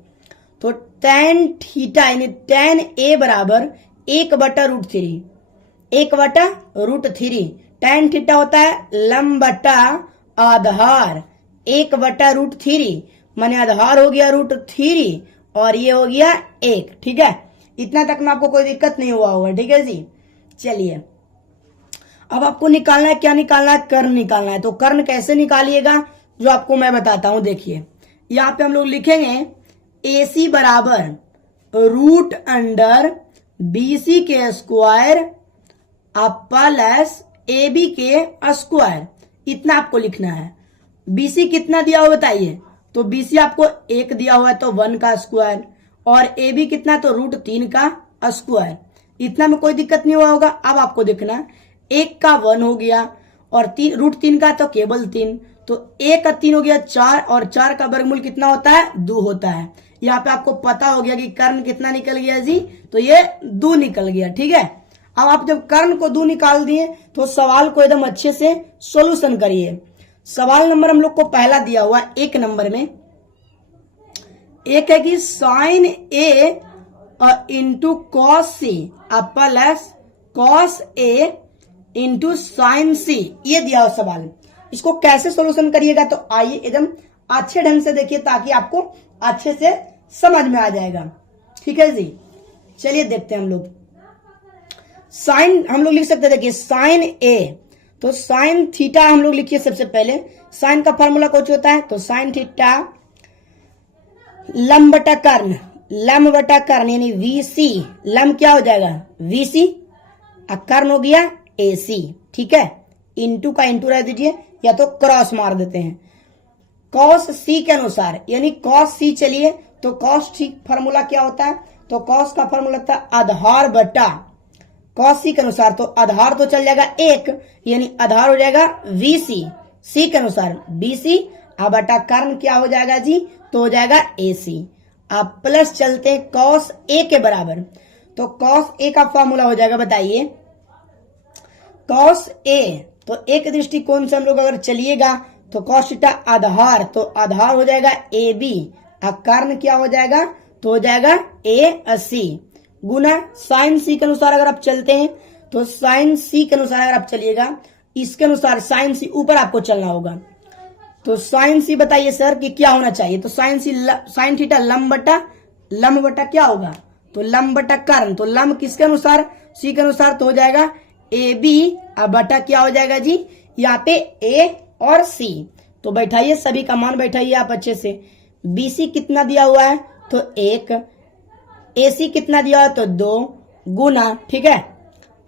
तो tan थीटा यानी tan A बराबर 1/√3 1/√3 tan थीटा होता है लंब बटा आधार 1/√3 माने आधार हो गया √3 और ये हो गया 1 ठीक है। इतना तक में आपको कोई दिक्कत नहीं हुआ होगा ठीक है जी। चलिए अब आपको निकालना है, क्या निकालना है कर्ण निकालना है। तो कर्ण कैसे निकालिएगा जो आपको मैं बताता हूं। देखिए यहाँ पे हम लोग लिखेंगे AC बराबर √BC के स्क्वायर प्लस AB के स्क्वायर, इतना आपको लिखना है। BC कितना दिया हुआ बताइए तो BC आपको 1 दिया हुआ है तो 1 का स्क्वायर और AB कितना तो √3 का स्क्वायर। इतना में कोई दिक्कत नहीं हुआ होगा। अब आपको देखना 1 का 1 हो गया और √3 का तो केवल 3, तो 1 का 3 हो गया 4 और 4 का वर्गमूल कितना होता है 2 होता है। यहाँ पे आपको पता हो गया कि कर्ण कितना निकल गया जी तो ये 2 निकल गया ठीक है। अब आप जब कर्ण को 2 निकाल दिए तो सवाल को एकदम अच्छे से सोल्यूशन करिए। सवाल नंबर हम लोग को पहला दिया हुआ 1 नंबर में एक है कि sin A into cos C plus cos A into sin C, ये दिया हुआ सवाल। इसको कैसे सोल्यूशन करिएगा तो आइए एकदम अच्छे ढंग से देखिए ताकि आपको अच्छे से समझ में आ जाएगा ठीक है जी। चलिए देखते हैं हम लोग। साइन हम लोग लिख सकते हैं, देखिए साइन A तो साइन थीटा हम लोग लिखिए सबसे पहले। साइन का फॉर्मूला कुछ होता है तो साइन थीटा लंब बटा कर्ण, लंब बटा कर्ण यानी VC, लंब क्या हो जाएगा VC और कर्ण हो गया AC ठीक है। इंटू का इंटू रह दीजिए या तो क्रॉस मार देते हैं। cos C के अनुसार यानी cos C, चलिए तो cos C फॉर्मूला क्या होता है तो cos का फॉर्मूला होता है आधार बटा cos C के अनुसार, तो आधार तो चल जाएगा 1 यानी आधार हो जाएगा VC, C के अनुसार BC अब बटा कर्ण क्या हो जाएगा जी तो हो जाएगा AC। आप प्लस चलते हैं cos A के बराबर, तो cos A का फॉर्मूला हो जाएगा बताइए cos A, तो एक दृष्टिकोण से हम लोग अगर चलिएगा तो cos थीटा आधार, तो आधार हो जाएगा AB और कर्ण क्या हो जाएगा तो हो जाएगा AC गुना sin C के अनुसार अगर आप चलते हैं तो sin C के अनुसार अगर आप चलिएगा इसके अनुसार sin C ऊपर आपको चलना होगा। तो sin C बताइए सर कि क्या होना चाहिए तो sin थीटा लंब बटा क्या होगा तो लंब बटा कर्ण, तो लंब किसके अनुसार C के अनुसार तो हो जाएगा AB अब बटा क्या हो जाएगा जी यहाँ पे A और C। तो बैठाइए सभी का मान बैठाइए आप अच्छे से। BC कितना दिया हुआ है तो 1, AC कितना दिया हुआ है तो 2 गुना, ठीक है।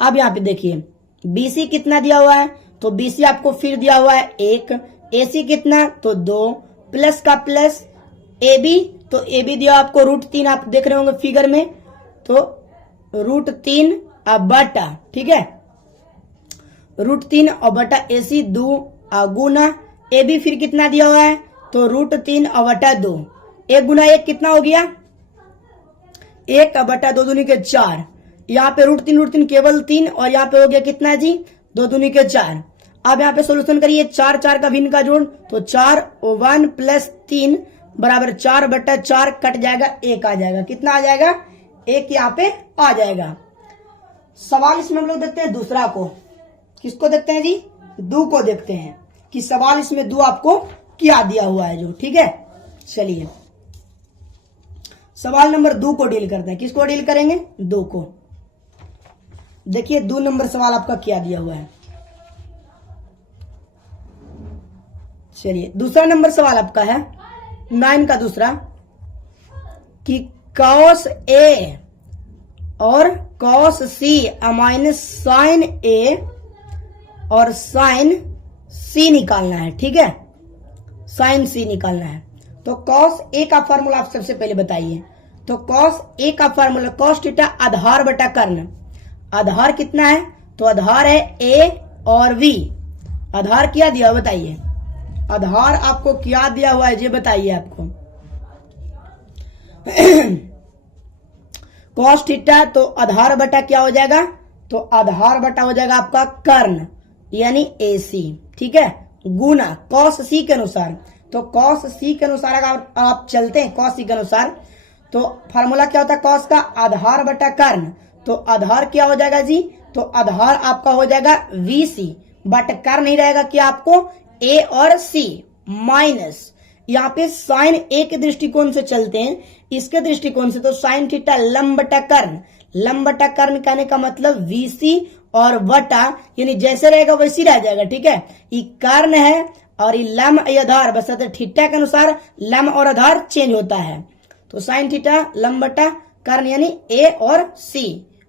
अब यहाँ पे देखिए BC कितना दिया हुआ है तो BC आपको फिर दिया हुआ है 1, AC कितना तो 2 प्लस का प्लस AB, तो AB दिया आपको √3, आप देख रहे होंगे फिगर में, तो √3 अब बटा, ठीक है, √3 और बटा AC 2 गुना AB फिर कितना दिया हुआ है, तो √3 और बटा 2, 1 गुना 1 कितना हो गया, 1 और बटा 2 दूनी के 4, यहाँ पे √3 केवल 3 और यहाँ पे हो गया कितना जी, 2 दूनी के 4। अब यहाँ पे सोल्यूशन करिए, 4 4 का भिन्न का जोड़, तो 4 1 + 3 बराबर 4 बटा 4 कट जाएगा, 1 आ जाएगा, कितना आ जाएगा, 1 यहाँ पे आ जाएगा। सवाल इसमें हम लोग देखते हैं दूसरा को, किसको देखते हैं जी, दो को देखते हैं कि सवाल इसमें दो आपको क्या दिया हुआ है जो, ठीक है। चलिए सवाल नंबर 2 को डील करते हैं, किसको डील करेंगे, 2 को। देखिए 2 नंबर सवाल आपका क्या दिया हुआ है। चलिए दूसरा नंबर सवाल आपका है 9 का दूसरा, कि cos A और cos C minus sin A और sin C निकालना है, ठीक है, sin C निकालना है। तो cos A का फॉर्मूला आप सबसे पहले बताइए। तो cos A का फॉर्मूला cos थीटा आधार बटा कर्ण, आधार कितना है, तो आधार है A और V, आधार क्या दिया हुआ बताइए, आधार आपको क्या दिया हुआ है ये बताइए आपको। cos थीटा तो आधार बटा क्या हो जाएगा, तो आधार बटा हो जाएगा आपका कर्ण यानी AC, ठीक है, गुना cos C के अनुसार। तो cos C के अनुसार अगर आप चलते हैं cos C के अनुसार, तो फार्मूला क्या होता है cos का, आधार बटा कर्ण, तो आधार क्या हो जाएगा जी, तो आधार आपका हो जाएगा VC, बट कर्ण नहीं रहेगा क्या आपको A और C माइनस, यहाँ पे साइन A के दृष्टिकोण से चलते हैं, इसके दृष्टिकोण से तो साइन थीटा लंब बटा कर्ण, लंब बटा कर्ण कहने का मतलब VC और बटा, यानी जैसे रहेगा वैसे रह जाएगा, ठीक है, ये कर्ण है और ये लंब आधार, बस थीटा के अनुसार लंब और आधार चेंज होता है। तो साइन थीटा लंब बटा कर्ण यानी A और C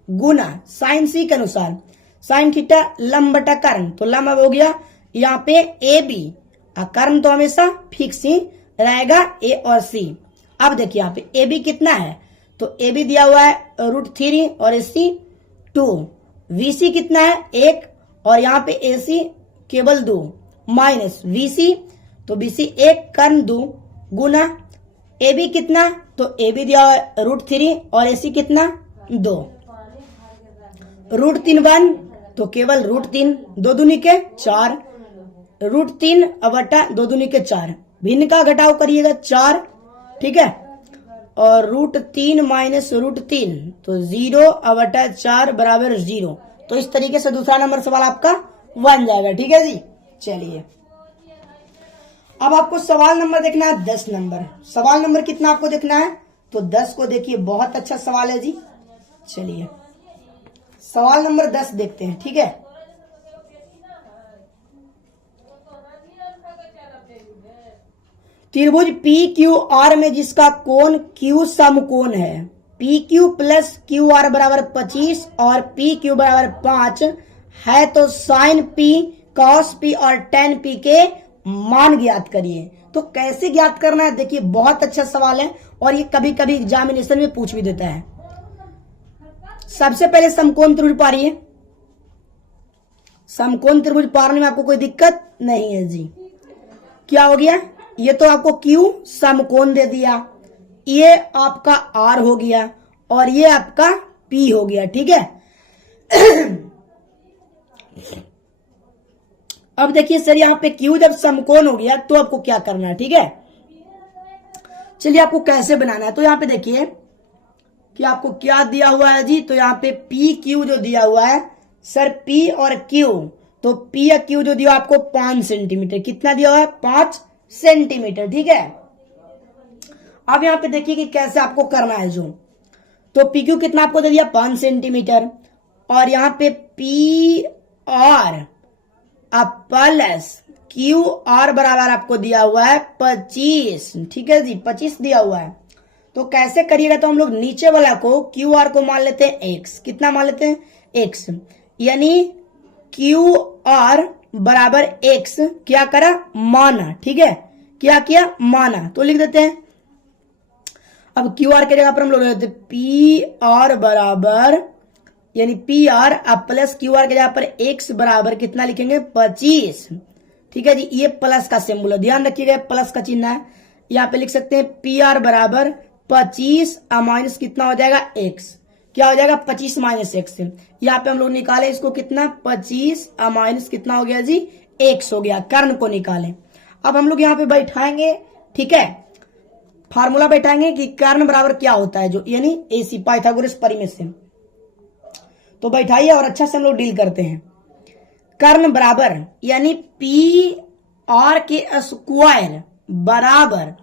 गुना साइन C के अनुसार साइन थीटा लंब बटा कर्ण, तो लंब हो गया यहाँ पे AB, कर्ण तो हमेशा फिक्स ही रहेगा A और C। अब देखिए यहाँ पे AB कितना है, तो AB दिया हुआ है √3 और AC 2, VC कितना है 1 और यहाँ पे AC केवल 2 माइनस VC, तो BC 1 कर्ण 2 गुना AB कितना, तो AB दिया हुआ है √3 और AC कितना 2, √3 1 तो केवल √3, 2 दूनी के 4, √3 बटा 2 दूनी के 4, भिन्न का घटाव करिएगा 4, ठीक है, और √3 माइनस √3 तो 0 बटा 4 बराबर 0। तो इस तरीके से दूसरा नंबर सवाल आपका बन जाएगा, ठीक है जी। चलिए अब आपको सवाल नंबर देखना है 10 नंबर, सवाल नंबर कितना आपको देखना है, तो 10 को देखिए, बहुत अच्छा सवाल है जी। चलिए सवाल नंबर 10 देखते हैं, ठीक है। त्रिभुज PQR में जिसका कोण Q समकोण है, PQ प्लस QR बराबर 25 और PQ बराबर 5 है, तो साइन P cos P और tan P के मान ज्ञात करिए। तो कैसे ज्ञात करना है, देखिए बहुत अच्छा सवाल है और ये कभी कभी एग्जामिनेशन में पूछ भी देता है। सबसे पहले समकोण त्रिभुज पारिए, समकोण त्रिभुज पारने में आपको कोई दिक्कत नहीं है जी। क्या हो गया, ये तो आपको Q समकोण दे दिया, ये आपका R हो गया और ये आपका P हो गया, ठीक है। अब देखिए सर यहाँ पे Q जब समकोण हो गया तो आपको क्या करना है, ठीक है। चलिए आपको कैसे बनाना है, तो यहाँ पे देखिए कि आपको क्या दिया हुआ है जी, तो यहाँ पे PQ जो दिया हुआ है सर, P और Q, तो P या Q जो दिया आपको 5 सेंटीमीटर, कितना दिया हुआ है 5 सेंटीमीटर, ठीक है। अब यहाँ पे देखिए कि कैसे आपको करना है जो, तो PQ कितना आपको दे दिया 5 सेंटीमीटर और यहाँ पे PR प्लस QR बराबर आपको दिया हुआ है 25, ठीक है जी, 25 दिया हुआ है। तो कैसे करिएगा, तो हम लोग नीचे वाला को QR को मान लेते हैं x, कितना मान लेते हैं x, यानी QR बराबर x क्या करा माना, ठीक है, क्या किया माना, तो लिख देते हैं। अब QR के जगह पर हम लोग लेते हैं PR बराबर यानी पी आर अब प्लस क्यू आर के जगह पर एक्स बराबर कितना लिखेंगे 25। ठीक है जी, ये प्लस का सिंबल है, ध्यान रखिएगा प्लस का चिन्ह है। यहाँ पे लिख सकते हैं पी आर बराबर 25 माइनस कितना हो जाएगा एक्स, क्या हो जाएगा 25 माइनस एक्स। यहाँ पे हम लोग निकाले इसको कितना 25 माइनस कितना हो गया जी एक्स हो गया, कर्ण को निकालें। अब हम लोग यहाँ पे बैठाएंगे, ठीक है, फार्मूला बैठाएंगे कि कर्ण बराबर क्या होता है, जो यानी एसी पाइथागोरस परिमेय से। तो बैठाइए और अच्छा से हम लोग डील करते हैं। कर्ण बराबर यानी पी आर के स्क्वायर बराबर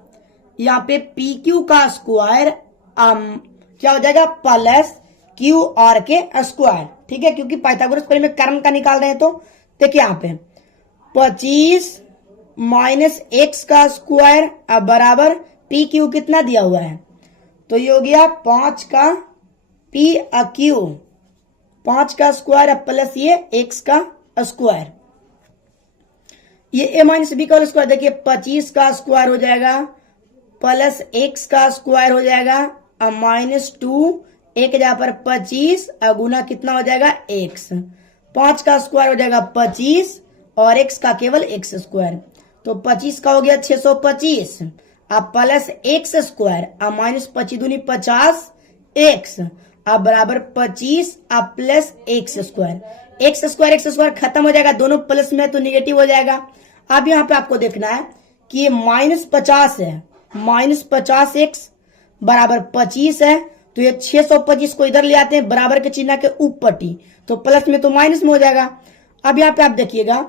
यहाँ पे पी क्यू का स्क्वायर क्या हो जाएगा प्लस क्यू आर के स्क्वायर। ठीक है, क्योंकि पाइथागोरस परिमेय कर्ण का निकाल रहे हैं। तो देखिए यहाँ पे 25 माइनस एक्स का स्क्वायर अब बराबर पी क्यू कितना दिया हुआ है, तो ये हो गया 5 का पी क्यू, 5 का स्क्वायर प्लस ये एक्स का स्क्वायर, ये ए माइनस बी का स्क्वायर। देखिए 25 का स्क्वायर हो जाएगा प्लस एक्स का स्क्वायर हो जाएगा अब -2 एक जगह पर 25 गुना कितना हो जाएगा एक्स, 5 का स्क्वायर हो जाएगा 25 और एक्स का केवल एक्स स्क्वायर। तो 25 का हो गया 625 अब प्लस एक्स स्क्वायर अब -25 दूनी 50 एक्स अब बराबर 25 अब प्लस एक्स स्क्वायर खत्म हो जाएगा, दोनों प्लस में तो निगेटिव हो जाएगा। अब यहाँ पे आपको देखना है कि ये -50 है, -50 एक्स बराबर 25 है, तो ये 625 को इधर ले आते हैं बराबर के चिन्ह के ऊपरटी, तो प्लस में तो माइनस में हो जाएगा। अब यहाँ पे आप देखिएगा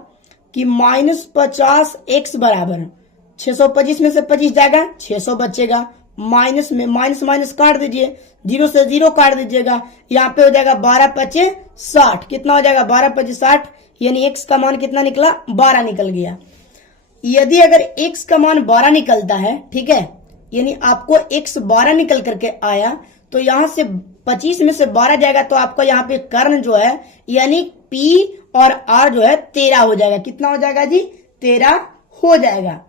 कि -50 एक्स बराबर 625 में से 25 जाएगा 600 बचेगा, माइनस में माइनस माइनस काट दीजिए, 0 से 0 काट दीजिएगा, यहाँ पे हो जाएगा 12×5 = 60, कितना हो जाएगा 12×5 = 60, यानी एक्स का मान कितना निकला 12 निकल गया। यदि अगर एक्स का मान 12 निकलता है, ठीक है, यानी आपको एक्स 12 निकल करके आया, तो यहां से 25 में से 12 जाएगा, तो आपका यहाँ पे कर्ण जो है यानी पी और आर जो है 13 हो जाएगा। कितना हो जाएगा जी 13 हो जाएगा।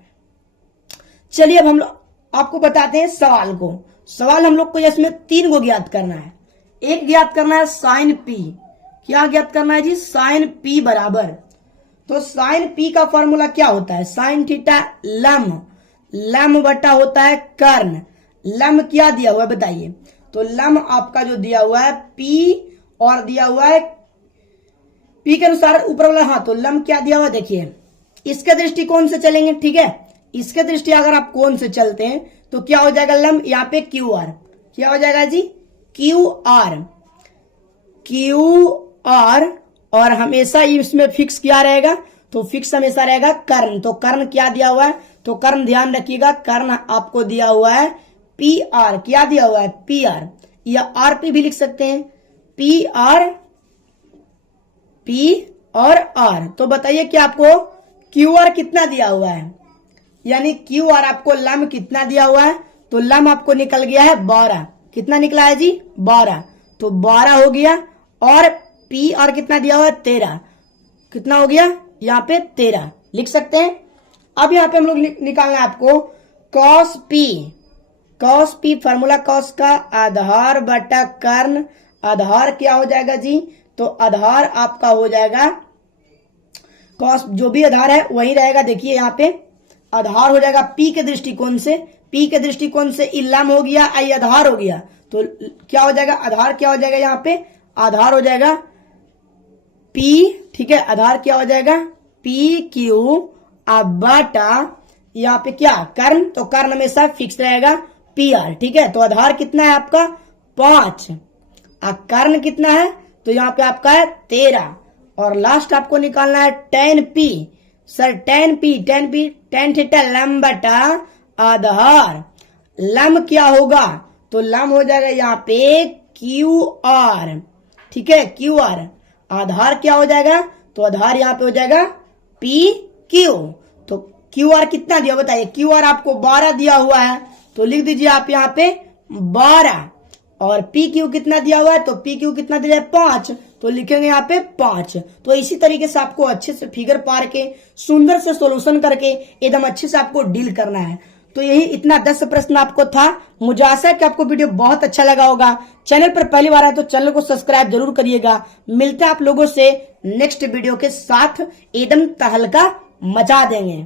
चलिए अब हम लोग आपको बताते हैं सवाल को। सवाल हम लोग को इसमें 3 को ज्ञात करना है। एक ज्ञात करना है साइन पी, क्या ज्ञात करना है जी साइन पी बराबर, तो साइन पी का फॉर्मूला क्या होता है साइन थीटा लम बटा होता है कर्ण। लम क्या दिया हुआ है बताइए, तो लम आपका जो दिया हुआ है पी और दिया हुआ है पी के अनुसार ऊपर वाला, हाँ तो लम क्या दिया हुआ देखिए, इसके दृष्टिकोण से चलेंगे, ठीक है, इसके दृष्टि अगर आप कोण से चलते हैं तो क्या हो जाएगा लम यहाँ पे क्यू आर, क्या हो जाएगा जी क्यू आर और हमेशा इसमें फिक्स क्या रहेगा, तो फिक्स हमेशा रहेगा कर्ण। तो कर्ण क्या दिया हुआ है, तो कर्ण ध्यान रखिएगा, कर्ण आपको दिया हुआ है पी आर, क्या दिया हुआ है पी आर, या आर पी भी लिख सकते हैं, पी और आर। तो बताइए कि आपको क्यू आर कितना दिया हुआ है, यानी क्यू आर आपको लम कितना दिया हुआ है, तो लम आपको निकल गया है 12, कितना निकला है जी 12, तो 12 हो गया, और पी आर कितना दिया हुआ है 13, कितना हो गया यहाँ पे 13 लिख सकते हैं। अब यहाँ पे हम लोग निकालना है आपको कॉस पी फॉर्मूला कॉस का आधार बटा कर्ण, आधार क्या हो जाएगा जी, तो आधार आपका हो जाएगा कॉस, जो भी आधार है वही रहेगा। देखिए यहाँ पे आधार हो जाएगा पी के दृष्टिकोण से इलाम हो गया, आई आधार हो गया, तो क्या हो जाएगा आधार क्या हो जाएगा, यहाँ पे आधार हो जाएगा पी, ठीक है, आधार क्या हो जाएगा पी क्यू बटा यहाँ पे क्या कर्ण, तो कर्ण हमेशा फिक्स रहेगा पी आर, ठीक है। तो आधार कितना है आपका 5, कर्ण कितना है, तो यहाँ पे आपका है 13, और लास्ट आपको निकालना है tan p, sir tan theta lump बटा आधार, लम क्या होगा, तो लम हो जाएगा यहाँ पे क्यू आर, ठीक है, क्यू आर, आधार क्या हो जाएगा, तो आधार यहाँ पे हो जाएगा पी क्यू, तो क्यू आर कितना दिया बताइए, क्यू आर आपको 12 दिया हुआ है, तो लिख दीजिए आप यहाँ पे 12, और पी क्यू कितना दिया हुआ है, तो पी क्यू कितना दिया है 5, तो लिखेंगे यहाँ पे 5। तो इसी तरीके से आपको अच्छे से फिगर पार के सुंदर से सॉल्यूशन करके एकदम अच्छे से आपको डील करना है। तो तो यही इतना 10 प्रश्न आपको था। मुझे आशा है कि आपको वीडियो बहुत अच्छा लगा होगा। चैनल पर पहली बार आए तो चैनल को सब्सक्राइब जरूर करिएगा। मिलते हैं आप लोगों से नेक्स्ट वीडियो के साथ, एकदम तहलका मचा देंगे।